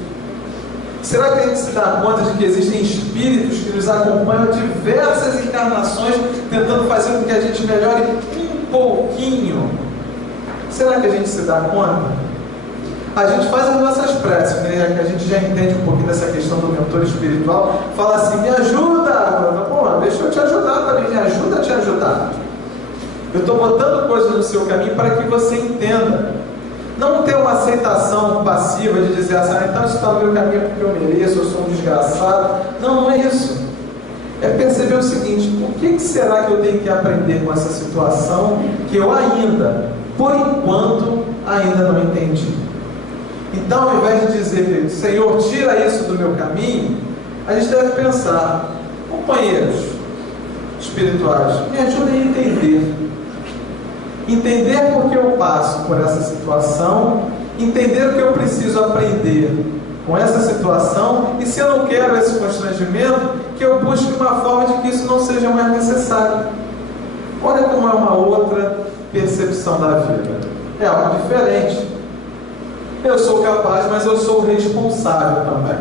Será que a gente se dá conta de que existem espíritos que nos acompanham diversas encarnações, tentando fazer com que a gente melhore um pouquinho? Será que a gente se dá conta? A gente faz as nossas preces, né? Que a gente já entende um pouquinho dessa questão do mentor espiritual, fala assim, me ajuda, pô, deixa eu te ajudar também, me ajuda a te ajudar. Eu estou botando coisas no seu caminho para que você entenda. Não ter uma aceitação passiva de dizer assim, então isso está no meu caminho porque eu mereço, eu sou um desgraçado. Não, não é isso. É perceber o seguinte, o que será que eu tenho que aprender com essa situação que eu ainda, por enquanto, ainda não entendi. Então, ao invés de dizer, Senhor, tira isso do meu caminho, a gente deve pensar, companheiros espirituais, me ajudem a entender. Entender por que eu passo por essa situação, entender o que eu preciso aprender com essa situação, e se eu não quero esse constrangimento, que eu busque uma forma de que isso não seja mais necessário. Olha como é uma outra percepção da vida. É algo diferente. Eu sou capaz, mas eu sou responsável também.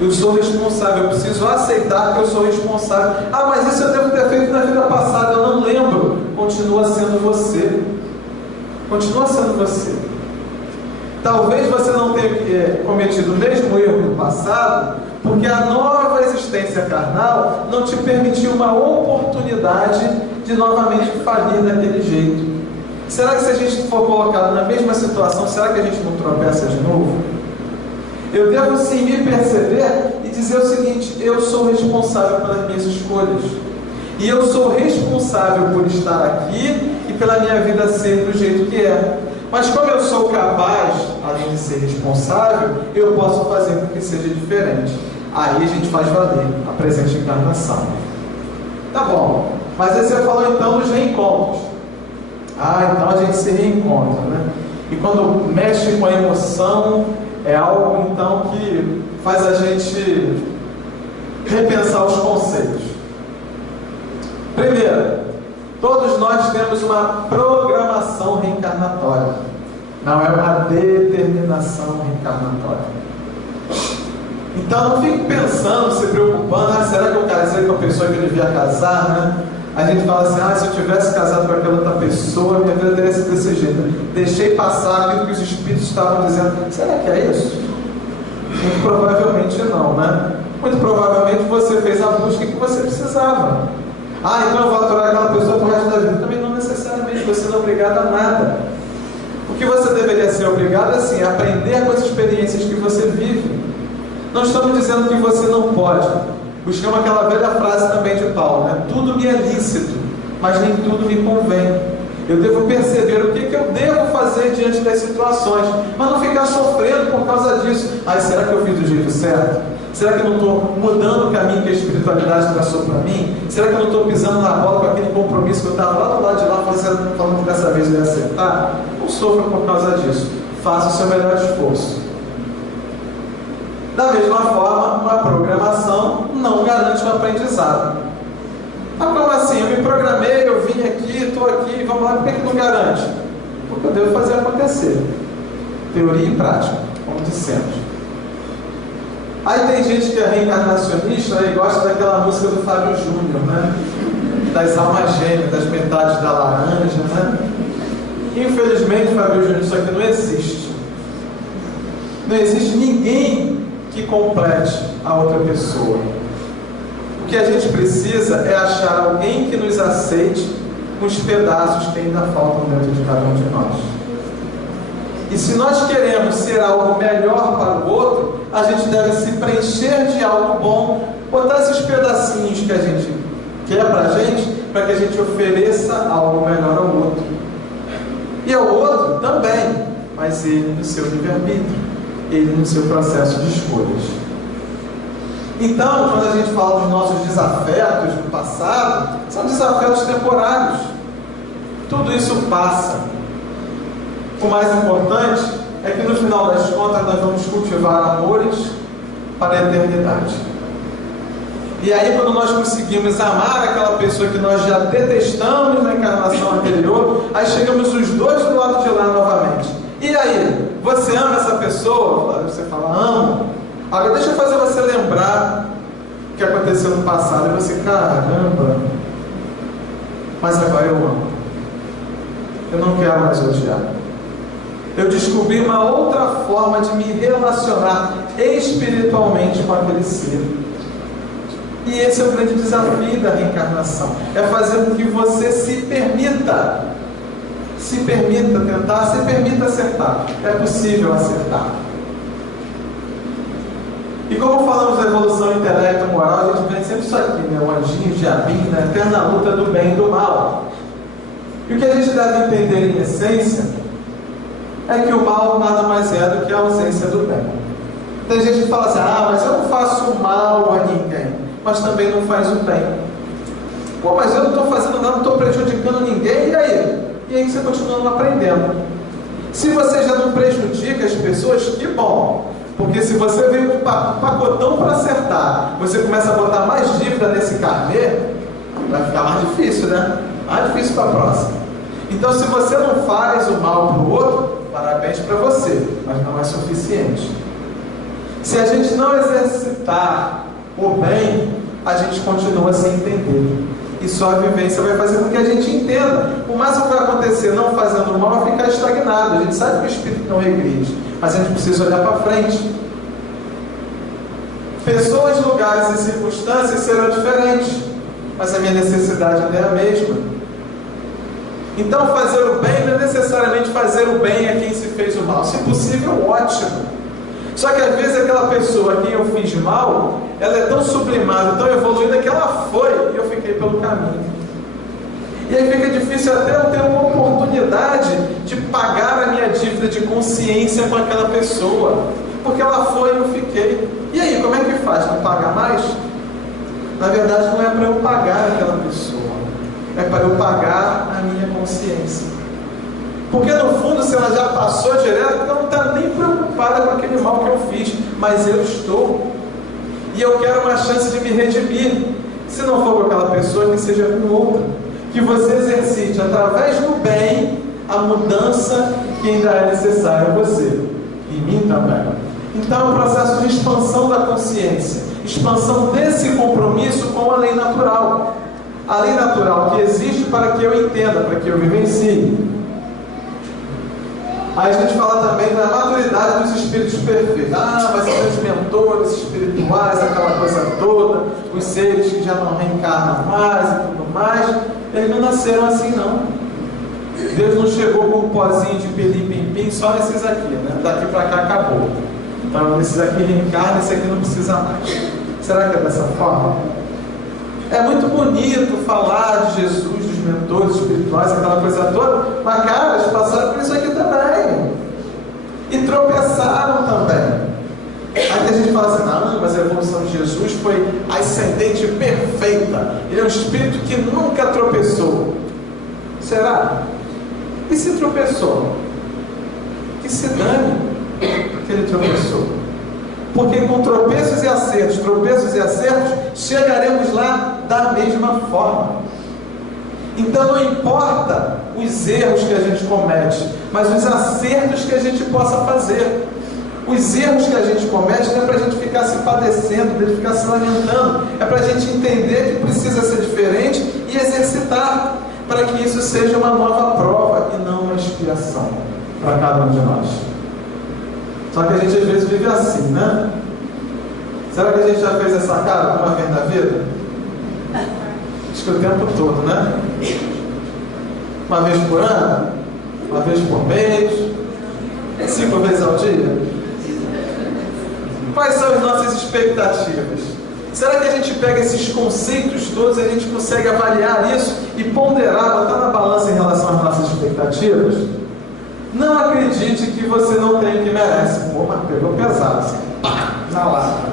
Eu sou responsável, eu preciso aceitar que eu sou responsável. Ah, mas isso eu devo ter feito na vida passada, eu não lembro. Continua sendo você. Continua sendo você. Talvez você não tenha cometido o mesmo erro no passado, porque a nova existência carnal não te permitiu uma oportunidade de novamente falir daquele jeito. Será que se a gente for colocado na mesma situação, será que a gente não tropeça de novo? Eu devo sim me perceber e dizer o seguinte, eu sou responsável pelas minhas escolhas. E eu sou responsável por estar aqui e pela minha vida ser do jeito que é. Mas como eu sou capaz, além de ser responsável, eu posso fazer com que seja diferente. Aí a gente faz valer a presente encarnação. Tá bom, mas aí você falou então dos reencontros. Ah, então a gente se reencontra, né? E quando mexe com a emoção, é algo então que faz a gente repensar os conceitos. Primeiro, todos nós temos uma programação reencarnatória, não é uma determinação reencarnatória. Então não fique pensando, se preocupando, será que eu casei com a pessoa que eu devia casar, né? A gente fala assim, se eu tivesse casado com aquela outra pessoa, minha vida teria sido desse jeito. Deixei passar aquilo que os espíritos estavam dizendo. Será que é isso? Muito provavelmente não, né? Muito provavelmente você fez a busca que você precisava. Então eu vou aturar aquela pessoa pro resto da vida. Também não necessariamente, você não é obrigado a nada. O que você deveria ser obrigado é assim, aprender com as experiências que você vive. Não estamos dizendo que você não pode. Buscamos aquela velha frase também de Paulo, né? Tudo me é lícito, mas nem tudo me convém. Eu devo perceber o que eu devo fazer diante das situações, mas não ficar sofrendo por causa disso. Será que eu fiz do jeito certo? Será que eu não estou mudando o caminho que a espiritualidade traçou para mim? Será que eu não estou pisando na bola com aquele compromisso que eu estava lá do lado de lá falando que dessa vez eu ia acertar? Não sofra por causa disso. Faça o seu melhor esforço. Da mesma forma, uma programação não garante o aprendizado. Como assim? Eu me programei, eu vim aqui, estou aqui, vamos lá, por que não garante? Porque eu devo fazer acontecer. Teoria e prática, como dissemos. Aí tem gente que é reencarnacionista e gosta daquela música do Fábio Júnior, né? Das almas gêmeas, das metades da laranja, né? Infelizmente, Fábio Júnior, isso aqui não existe. Não existe ninguém que complete a outra pessoa. O que a gente precisa é achar alguém que nos aceite com os pedaços que ainda faltam dentro de cada um de nós. E se nós queremos ser algo melhor para o outro, a gente deve se preencher de algo bom, botar esses pedacinhos que a gente quer para a gente, para que a gente ofereça algo melhor ao outro. E ao outro também, mas ele no seu livre-arbítrio, ele no seu processo de escolhas. Então, quando a gente fala dos nossos desafetos do passado, são desafetos temporários. Tudo isso passa. O mais importante é que no final das contas nós vamos cultivar amores para a eternidade. E aí, quando nós conseguimos amar aquela pessoa que nós já detestamos na encarnação anterior, aí chegamos os dois do lado de lá novamente. E aí, você ama essa pessoa? Você fala, amo. Agora deixa eu fazer você lembrar o que aconteceu no passado. E você, caramba, mas agora eu amo. Eu não quero mais odiar. Eu descobri uma outra forma de me relacionar espiritualmente com aquele ser. E esse é o grande desafio da reencarnação. É fazer com que você se permita tentar, se permita acertar. É possível acertar. E como falamos da evolução intelecto-moral, a gente vê sempre isso aqui, né? O anjinho, o diabinho, né? A eterna luta do bem e do mal. E o que a gente deve entender em essência é que o mal nada mais é do que a ausência do bem. Tem gente que fala assim, mas eu não faço mal a ninguém, mas também não faz o bem. Pô, mas eu não estou fazendo nada, não estou prejudicando ninguém, e aí? E aí você continua não aprendendo. Se você já não prejudica as pessoas, que bom. Porque se você veio com um pacotão para acertar, você começa a botar mais dívida nesse carnê, vai ficar mais difícil, né? Mais difícil para a próxima. Então, se você não faz o mal para o outro, parabéns para você, mas não é suficiente. Se a gente não exercitar o bem, a gente continua sem entender. E só a vivência vai fazer com que a gente entenda. O máximo que vai acontecer não fazendo o mal é ficar estagnado. A gente sabe que o espírito não regride, mas a gente precisa olhar para frente. Pessoas, lugares e circunstâncias serão diferentes, mas a minha necessidade ainda é a mesma. Então, fazer o bem não é necessariamente fazer o bem a quem se fez o mal. Se possível, ótimo. Só que às vezes aquela pessoa a quem eu fiz mal, ela é tão sublimada, tão evoluída que ela foi e eu fiquei pelo caminho. E aí fica difícil até eu ter uma oportunidade de pagar a minha dívida de consciência com aquela pessoa, porque ela foi e eu fiquei. E aí, como é que faz? Não pagar mais? Na verdade, não é para eu pagar aquela pessoa, é para eu pagar a minha consciência. Porque no fundo, se ela já passou direto, ela não está nem preocupada com aquele mal que eu fiz, mas eu estou. E eu quero uma chance de me redimir. Se não for com aquela pessoa, que seja com outra. Que você exercite através do bem a mudança que ainda é necessária a você. E mim também. Então é um processo de expansão da consciência. Expansão desse compromisso com a lei natural. A lei natural que existe para que eu entenda, para que eu vivencie. Aí a gente fala também da maturidade dos espíritos perfeitos. Mas são os mentores espirituais, aquela coisa toda, os seres que já não reencarnam mais e tudo mais, eles não nasceram assim não. Deus não chegou com um pozinho de pelim-pim-pim só nesses aqui, né? Daqui para cá acabou. Então esses aqui reencarnam, esse aqui não precisa mais. Será que é dessa forma? É muito bonito falar de Jesus, dos mentores espirituais, aquela coisa toda, mas cara, eles passaram por isso aqui também. E tropeçaram também. Aí a gente fala assim, não, mas a evolução de Jesus foi ascendente perfeita. Ele é um espírito que nunca tropeçou. Será? E se tropeçou? Que se dane que ele tropeçou. Porque com tropeços e acertos, chegaremos lá da mesma forma. Então não importa os erros que a gente comete, mas os acertos que a gente possa fazer. Os erros que a gente comete não é para a gente ficar se padecendo, não é ficar se lamentando, é para a gente entender que precisa ser diferente e exercitar, para que isso seja uma nova prova e não uma expiação para cada um de nós. Só que a gente às vezes vive assim, né? Será que a gente já fez essa cara uma vez na vida? Acho que o tempo todo, né? Uma vez por ano? Uma vez por mês? 5 vezes ao dia? Quais são as nossas expectativas? Será que a gente pega esses conceitos todos e a gente consegue avaliar isso e ponderar, botar na balança em relação às nossas expectativas? Não acredite que você não tem o que merece. Pô, mas pegou pesado, assim, pá, na lata.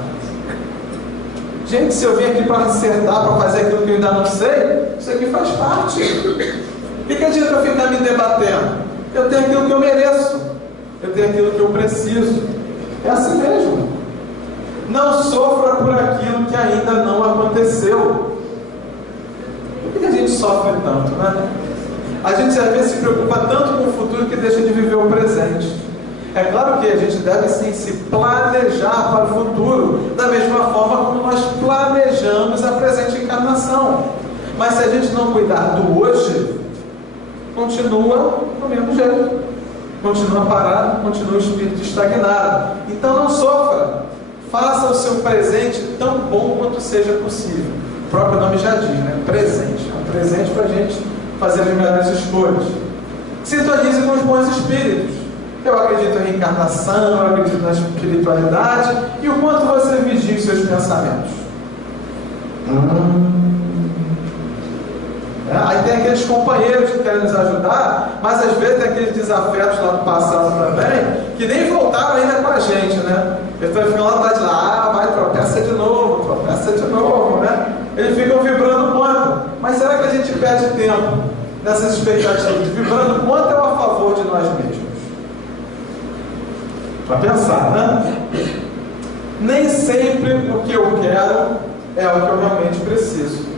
Gente, se eu vim aqui para acertar, para fazer aquilo que eu ainda não sei, isso aqui faz parte. O que adianta eu ficar me debatendo? Eu tenho aquilo que eu mereço, eu tenho aquilo que eu preciso. É assim mesmo. Não sofra por aquilo que ainda não aconteceu. Por que a gente sofre tanto, né? A gente às vezes se preocupa tanto com o futuro que deixa de viver o presente. É claro que a gente deve sim se planejar para o futuro, da mesma forma como nós planejamos a presente encarnação. Mas se a gente não cuidar do hoje, continua do mesmo jeito. Continua parado, continua o espírito estagnado. Então não sofra. Faça o seu presente tão bom quanto seja possível. O próprio nome já diz, né? Presente. É um presente para a gente fazer as melhores escolhas. Sintonize com os bons espíritos. Eu acredito em reencarnação, eu acredito na espiritualidade. E o quanto você vigia os seus pensamentos? Aí tem aqueles companheiros que querem nos ajudar, mas às vezes tem aqueles desafetos lá do passado também, que nem voltaram ainda com a gente, né? Eles estão ficando lá atrás de lá, vai, tropeça de novo, né? Eles ficam vibrando quanto? Mas será que a gente perde tempo nessas expectativas? Vibrando quanto é a favor de nós mesmos? Para pensar, né? Nem sempre o que eu quero é o que eu realmente preciso.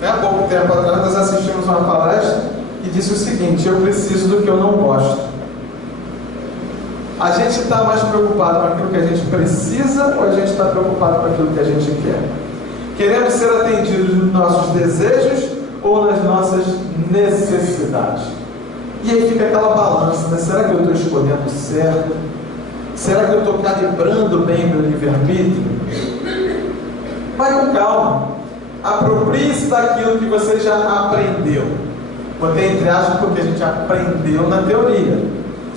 Há pouco tempo atrás nós assistimos uma palestra que disse o seguinte: eu preciso do que eu não gosto. A gente está mais preocupado com aquilo que a gente precisa ou a gente está preocupado com aquilo que a gente quer? Queremos ser atendidos nos nossos desejos ou nas nossas necessidades? E aí fica aquela balança, né? Será que eu estou escolhendo certo? Será que eu estou calibrando bem meu livre-arbítrio? Vai com calma. Aproprie-se daquilo que você já aprendeu. Botei entre aspas porque a gente aprendeu na teoria.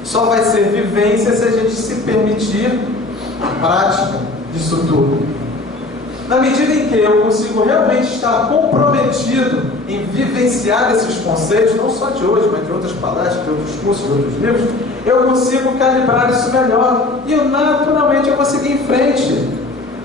Só vai ser vivência se a gente se permitir a prática disso tudo. Na medida em que eu consigo realmente estar comprometido em vivenciar esses conceitos, não só de hoje, mas de outras palestras, de outros cursos, de outros livros, eu consigo calibrar isso melhor. E eu naturalmente vou seguir em frente.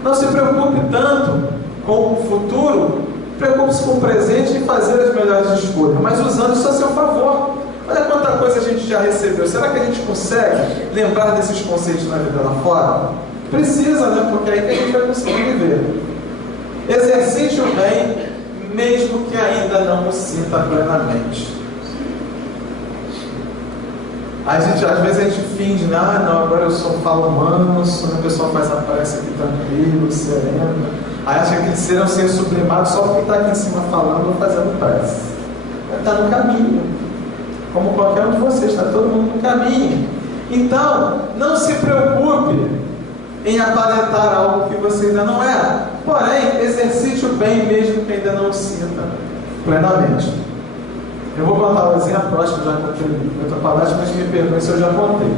Não se preocupe tanto com o futuro, preocupe-se com o presente e fazer as melhores escolhas, mas usando isso a seu favor. Olha quanta coisa a gente já recebeu. Será que a gente consegue lembrar desses conceitos na vida lá fora? Precisa, né? Porque aí que a gente vai conseguir viver. Exercite o bem, mesmo que ainda não o sinta plenamente. Às vezes a gente finge, né? Não, agora eu sou falo manso, a pessoa faz a prece aqui tranquilo, sereno. Aí acha que ser um ser sublimado só porque está aqui em cima falando ou fazendo prece. Está no caminho. Como qualquer um de vocês, está todo mundo no caminho. Então, não se preocupe em aparentar algo que você ainda não é. Porém, exercite o bem mesmo que ainda não o sinta plenamente. Eu vou contar um exemplo, acho que já contei em outra palestra, mas me perdoe se eu já contei.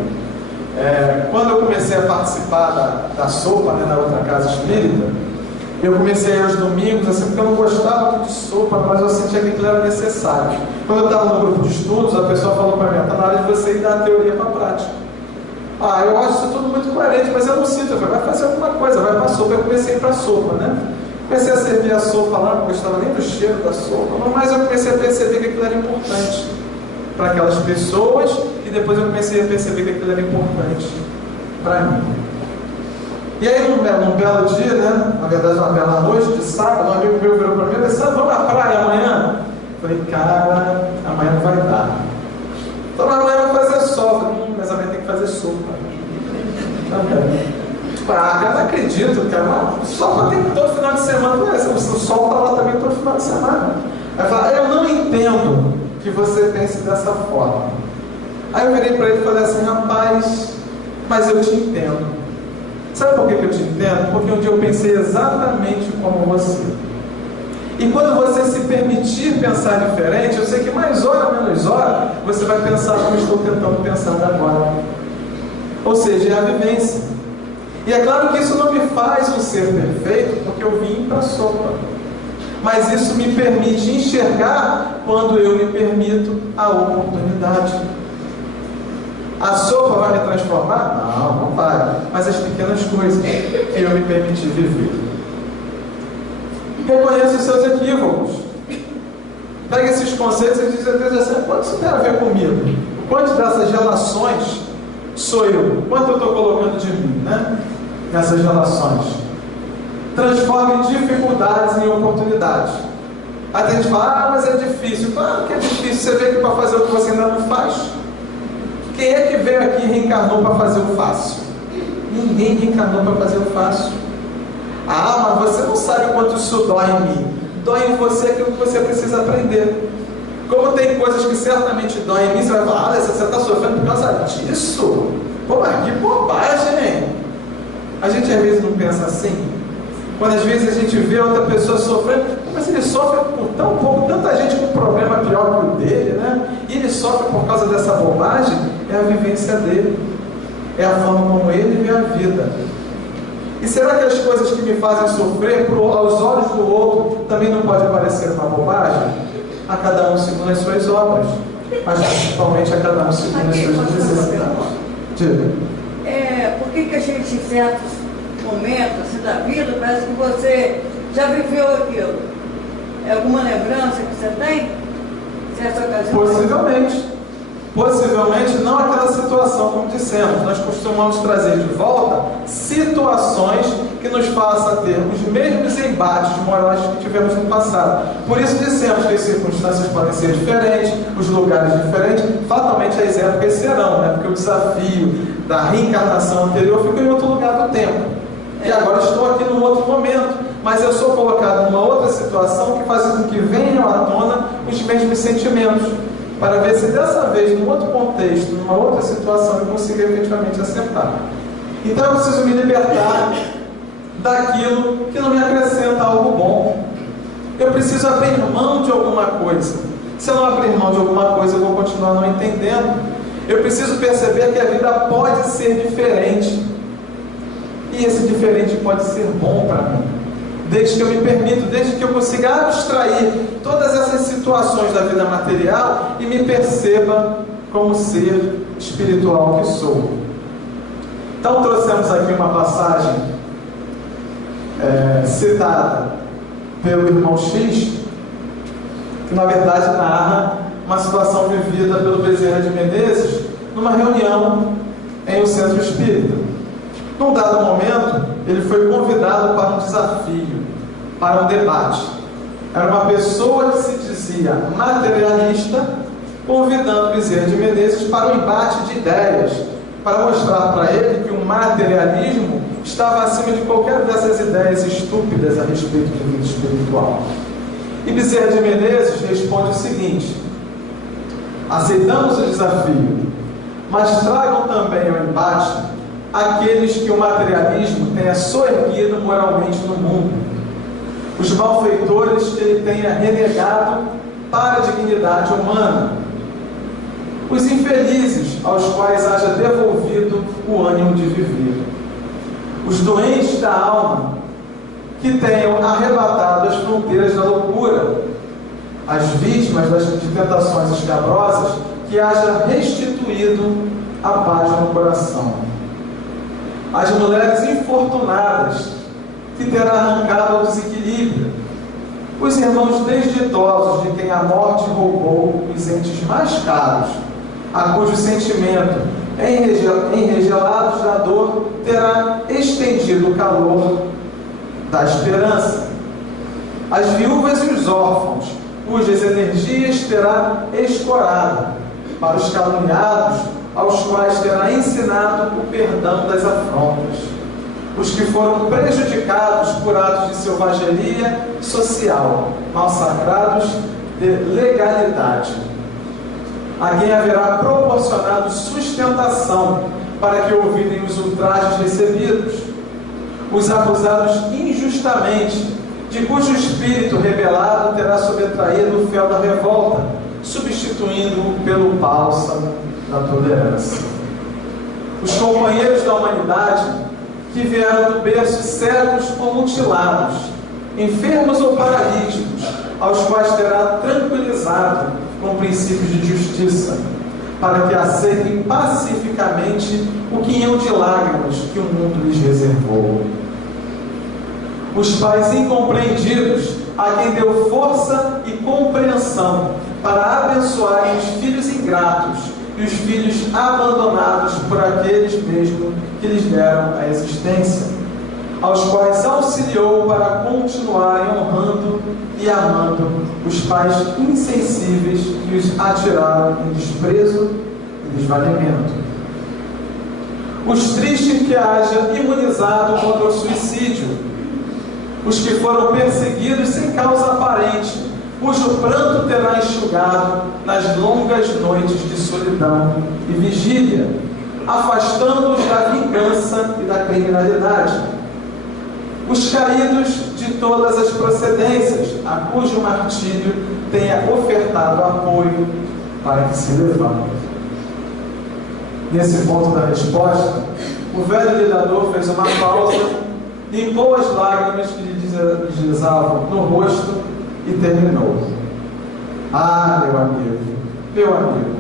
Quando eu comecei a participar da sopa, né, na outra casa espírita, eu comecei aos domingos, assim, porque eu não gostava muito de sopa, mas eu sentia que aquilo era necessário. Quando eu estava no grupo de estudos, a pessoa falou para mim: está na hora de você ir da teoria para a prática. Eu acho isso tudo muito coerente, mas eu não sinto. Eu falei: vai fazer alguma coisa, vai para a sopa. Eu comecei a ir para a sopa, né? Comecei a servir a sopa lá, não gostava nem do cheiro da sopa, mas eu comecei a perceber que aquilo era importante para aquelas pessoas, e depois eu comecei a perceber que aquilo era importante para mim. E aí, num belo dia, né? Na verdade, uma bela noite de sábado, um amigo meu virou para mim e disse: vamos à praia amanhã? Eu falei: cara, amanhã não vai dar. Então, amanhã vai fazer sol. Mas amanhã tem que fazer sopa. Eu não acredito, cara. O sol tem todo final de semana. O sol está lá também todo final de semana. Aí eu falei: eu não entendo que você pense dessa forma. Aí eu virei para ele e falei assim: rapaz, mas eu te entendo. Sabe por que eu te entendo? Porque um dia eu pensei exatamente como você. E quando você se permitir pensar diferente, eu sei que mais hora menos hora, você vai pensar como eu estou tentando pensar agora. Ou seja, é a vivência. E é claro que isso não me faz um ser perfeito, porque eu vim para a sopa. Mas isso me permite enxergar quando eu me permito a oportunidade. A sopa vai me transformar? Não vai. Mas as pequenas coisas que eu me permiti viver. Reconheça os seus equívocos. Pega esses conceitos e diz assim: quanto isso tem a ver comigo? Quantas dessas relações sou eu? Quanto eu estou colocando de mim, né? Nessas relações? transforme dificuldades em oportunidades. Aí a gente fala, mas é difícil. Claro que é difícil. Você vê que para fazer o que você ainda não faz. Quem é que veio aqui e reencarnou para fazer o fácil? Ninguém reencarnou para fazer o fácil. Ah, mas você não sabe quanto isso dói em mim. Dói em você aquilo que você precisa aprender. Como tem coisas que certamente doem em mim, você vai falar, você está sofrendo por causa disso? Pô, mas que bobagem, hein? A gente às vezes não pensa assim. Quando às vezes a gente vê outra pessoa sofrendo, mas ele sofre por tão pouco, tanta gente com um problema pior que o dele, né? E ele sofre por causa dessa bobagem, é a vivência dele. É a forma como ele vê a vida. E será que as coisas que me fazem sofrer aos olhos do outro também não pode parecer uma bobagem? A cada um segundo as suas obras, mas principalmente a cada um segundo as suas necessidades. Diga. Por que a gente, em certos momentos assim, da vida, parece que você já viveu aquilo? É alguma lembrança que você tem? Certa ocasião? Possivelmente. Possivelmente não aquela situação, como dissemos. Nós costumamos trazer de volta situações que nos façam ter os mesmos embates morais que tivemos no passado. Por isso dissemos que as circunstâncias podem ser diferentes, os lugares diferentes, fatalmente as épocas serão, né? Porque o desafio da reencarnação anterior ficou em outro lugar do tempo. E agora estou aqui num outro momento, mas eu sou colocado numa outra situação que faz com que venham à tona os mesmos sentimentos, para ver se dessa vez, num outro contexto, numa outra situação, eu consigo efetivamente acertar. Então eu preciso me libertar daquilo que não me acrescenta algo bom. Eu preciso abrir mão de alguma coisa. Se eu não abrir mão de alguma coisa, eu vou continuar não entendendo. Eu preciso perceber que a vida pode ser diferente. E esse diferente pode ser bom para mim. Desde que eu me permito, desde que eu consiga abstrair todas essas situações da vida material e me perceba como ser espiritual que sou. Então trouxemos aqui uma passagem citada pelo irmão X, que na verdade narra uma situação vivida pelo Bezerra de Menezes numa reunião em um centro espírita. Num dado momento, ele foi convidado para um desafio, para um debate. Era uma pessoa que se dizia materialista, convidando Bezerra de Menezes para um embate de ideias, para mostrar para ele que o materialismo estava acima de qualquer dessas ideias estúpidas a respeito do vida espiritual. E Bezerra de Menezes responde o seguinte: aceitamos o desafio, mas tragam também ao embate aqueles que o materialismo tenha soerguido moralmente no mundo, os malfeitores que ele tenha renegado para a dignidade humana, os infelizes aos quais haja devolvido o ânimo de viver, os doentes da alma que tenham arrebatado as fronteiras da loucura, as vítimas de tentações escabrosas que haja restituído a paz no coração, as mulheres infortunadas que terá arrancado ao desequilíbrio, os irmãos desditosos de quem a morte roubou os entes mais caros, a cujo sentimento, enregelados da dor, terá estendido o calor da esperança, as viúvas e os órfãos, cujas energias terá escorado, para os caluniados, aos quais terá ensinado o perdão das afrontas, os que foram prejudicados por atos de selvageria social, massacrados de legalidade, a quem haverá proporcionado sustentação para que ouvidem os ultrajes recebidos, os acusados injustamente, de cujo espírito rebelado terá sobretraído o fel da revolta, substituindo-o pelo bálsamo da tolerância. Os companheiros da humanidade que vieram do berço cegos ou mutilados, enfermos ou paralíticos, aos quais terá tranquilizado com princípios de justiça, para que aceitem pacificamente o quinhão de lágrimas que o mundo lhes reservou. Os pais incompreendidos, a quem deu força e compreensão para abençoarem os filhos ingratos e os filhos abandonados por aqueles mesmo que lhes deram a existência. aos quais auxiliou para continuarem honrando e amando os pais insensíveis que os atiraram em desprezo e desvalimento. Os tristes que haja imunizado contra o suicídio, os que foram perseguidos sem causa aparente, cujo pranto terá enxugado nas longas noites de solidão e vigília, afastando-os da vingança e da criminalidade. Os caídos de todas as procedências, a cujo martírio tenha ofertado apoio para que se levantem. Nesse ponto da resposta, o velho lidador fez uma pausa, limpou as lágrimas que lhe deslizavam no rosto e terminou. Ah, meu amigo,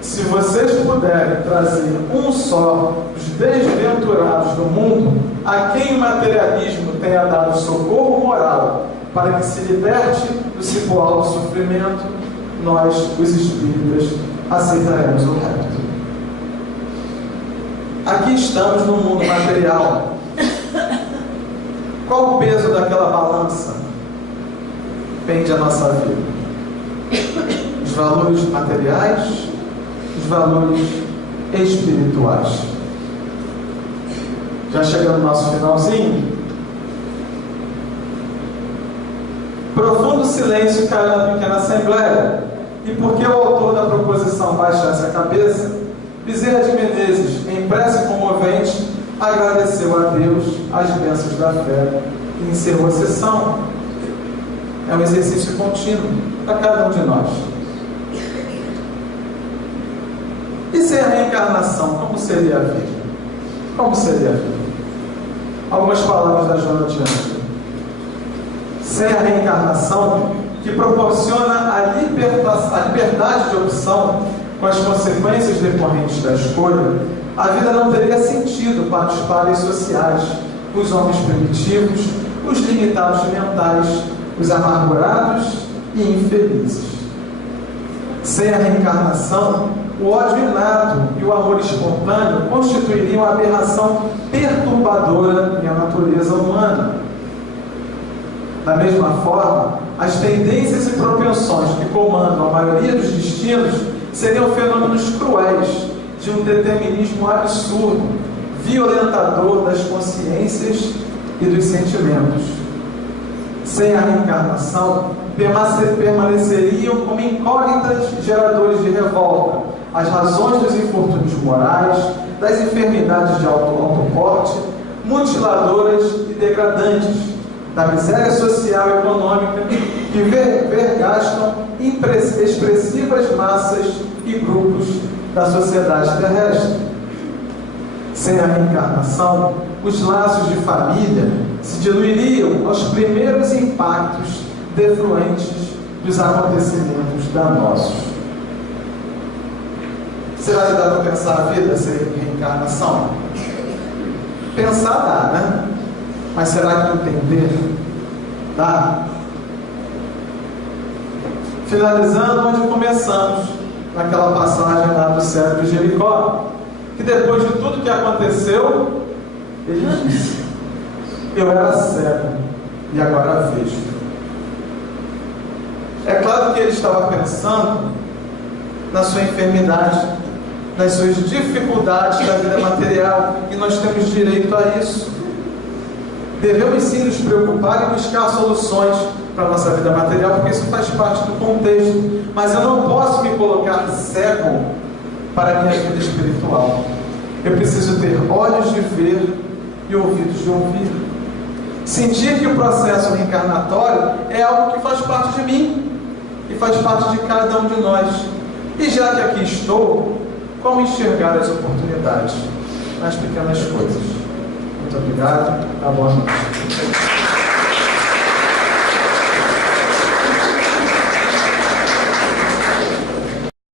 se vocês puderem trazer um só dos desventurados do mundo, a quem o materialismo tenha dado socorro moral para que se liberte do cipoal do sofrimento, nós, os espíritas, aceitaremos o resto. Aqui estamos no mundo material. Qual o peso daquela balança pende a nossa vida? Os valores materiais, os valores espirituais. Já chegando no nosso finalzinho, profundo silêncio caiu na pequena assembleia, e porque o autor da proposição baixasse a cabeça, Bezerra de Menezes, em prece comovente, agradeceu a Deus as bênçãos da fé e encerrou a sessão. É um exercício contínuo para cada um de nós. E sem a reencarnação, como seria a vida? Como seria a vida? Algumas palavras da Joana de Ângeles. Sem a reencarnação, que proporciona a liberdade de opção com as consequências decorrentes da escolha, a vida não teria sentido para os pares sociais, os homens primitivos, os limitados mentais, os amargurados e infelizes. Sem a reencarnação, o ódio inato e o amor espontâneo constituiriam a aberração perturbadora em a natureza humana. Da mesma forma, as tendências e propensões que comandam a maioria dos destinos seriam fenômenos cruéis de um determinismo absurdo, violentador das consciências e dos sentimentos. Sem a reencarnação, permaneceriam como incógnitas geradores de revolta as razões dos infortúnios morais, das enfermidades de alto porte, mutiladoras e degradantes, da miséria social e econômica que vergastam expressivas massas e grupos da sociedade terrestre. Sem a reencarnação, os laços de família se diluiriam aos primeiros impactos defluentes dos acontecimentos danosos. Será que dá para pensar a vida sem reencarnação? Pensar dá, né? Mas será que entender dá? Finalizando onde começamos, naquela passagem lá do cego de Jericó, que depois de tudo que aconteceu, ele disse: eu era cego e agora vejo. É claro que ele estava pensando na sua enfermidade, nas suas dificuldades da vida material, e nós temos direito a isso. Devemos sim nos preocupar e buscar soluções para a nossa vida material, porque isso faz parte do contexto. Mas eu não posso me colocar cego para a minha vida espiritual. Eu preciso ter olhos de ver e ouvidos de ouvir. Sentir que o processo reencarnatório é algo que faz parte de mim e faz parte de cada um de nós. E já que aqui estou, como enxergar as oportunidades nas pequenas coisas? Muito obrigado. Boa noite.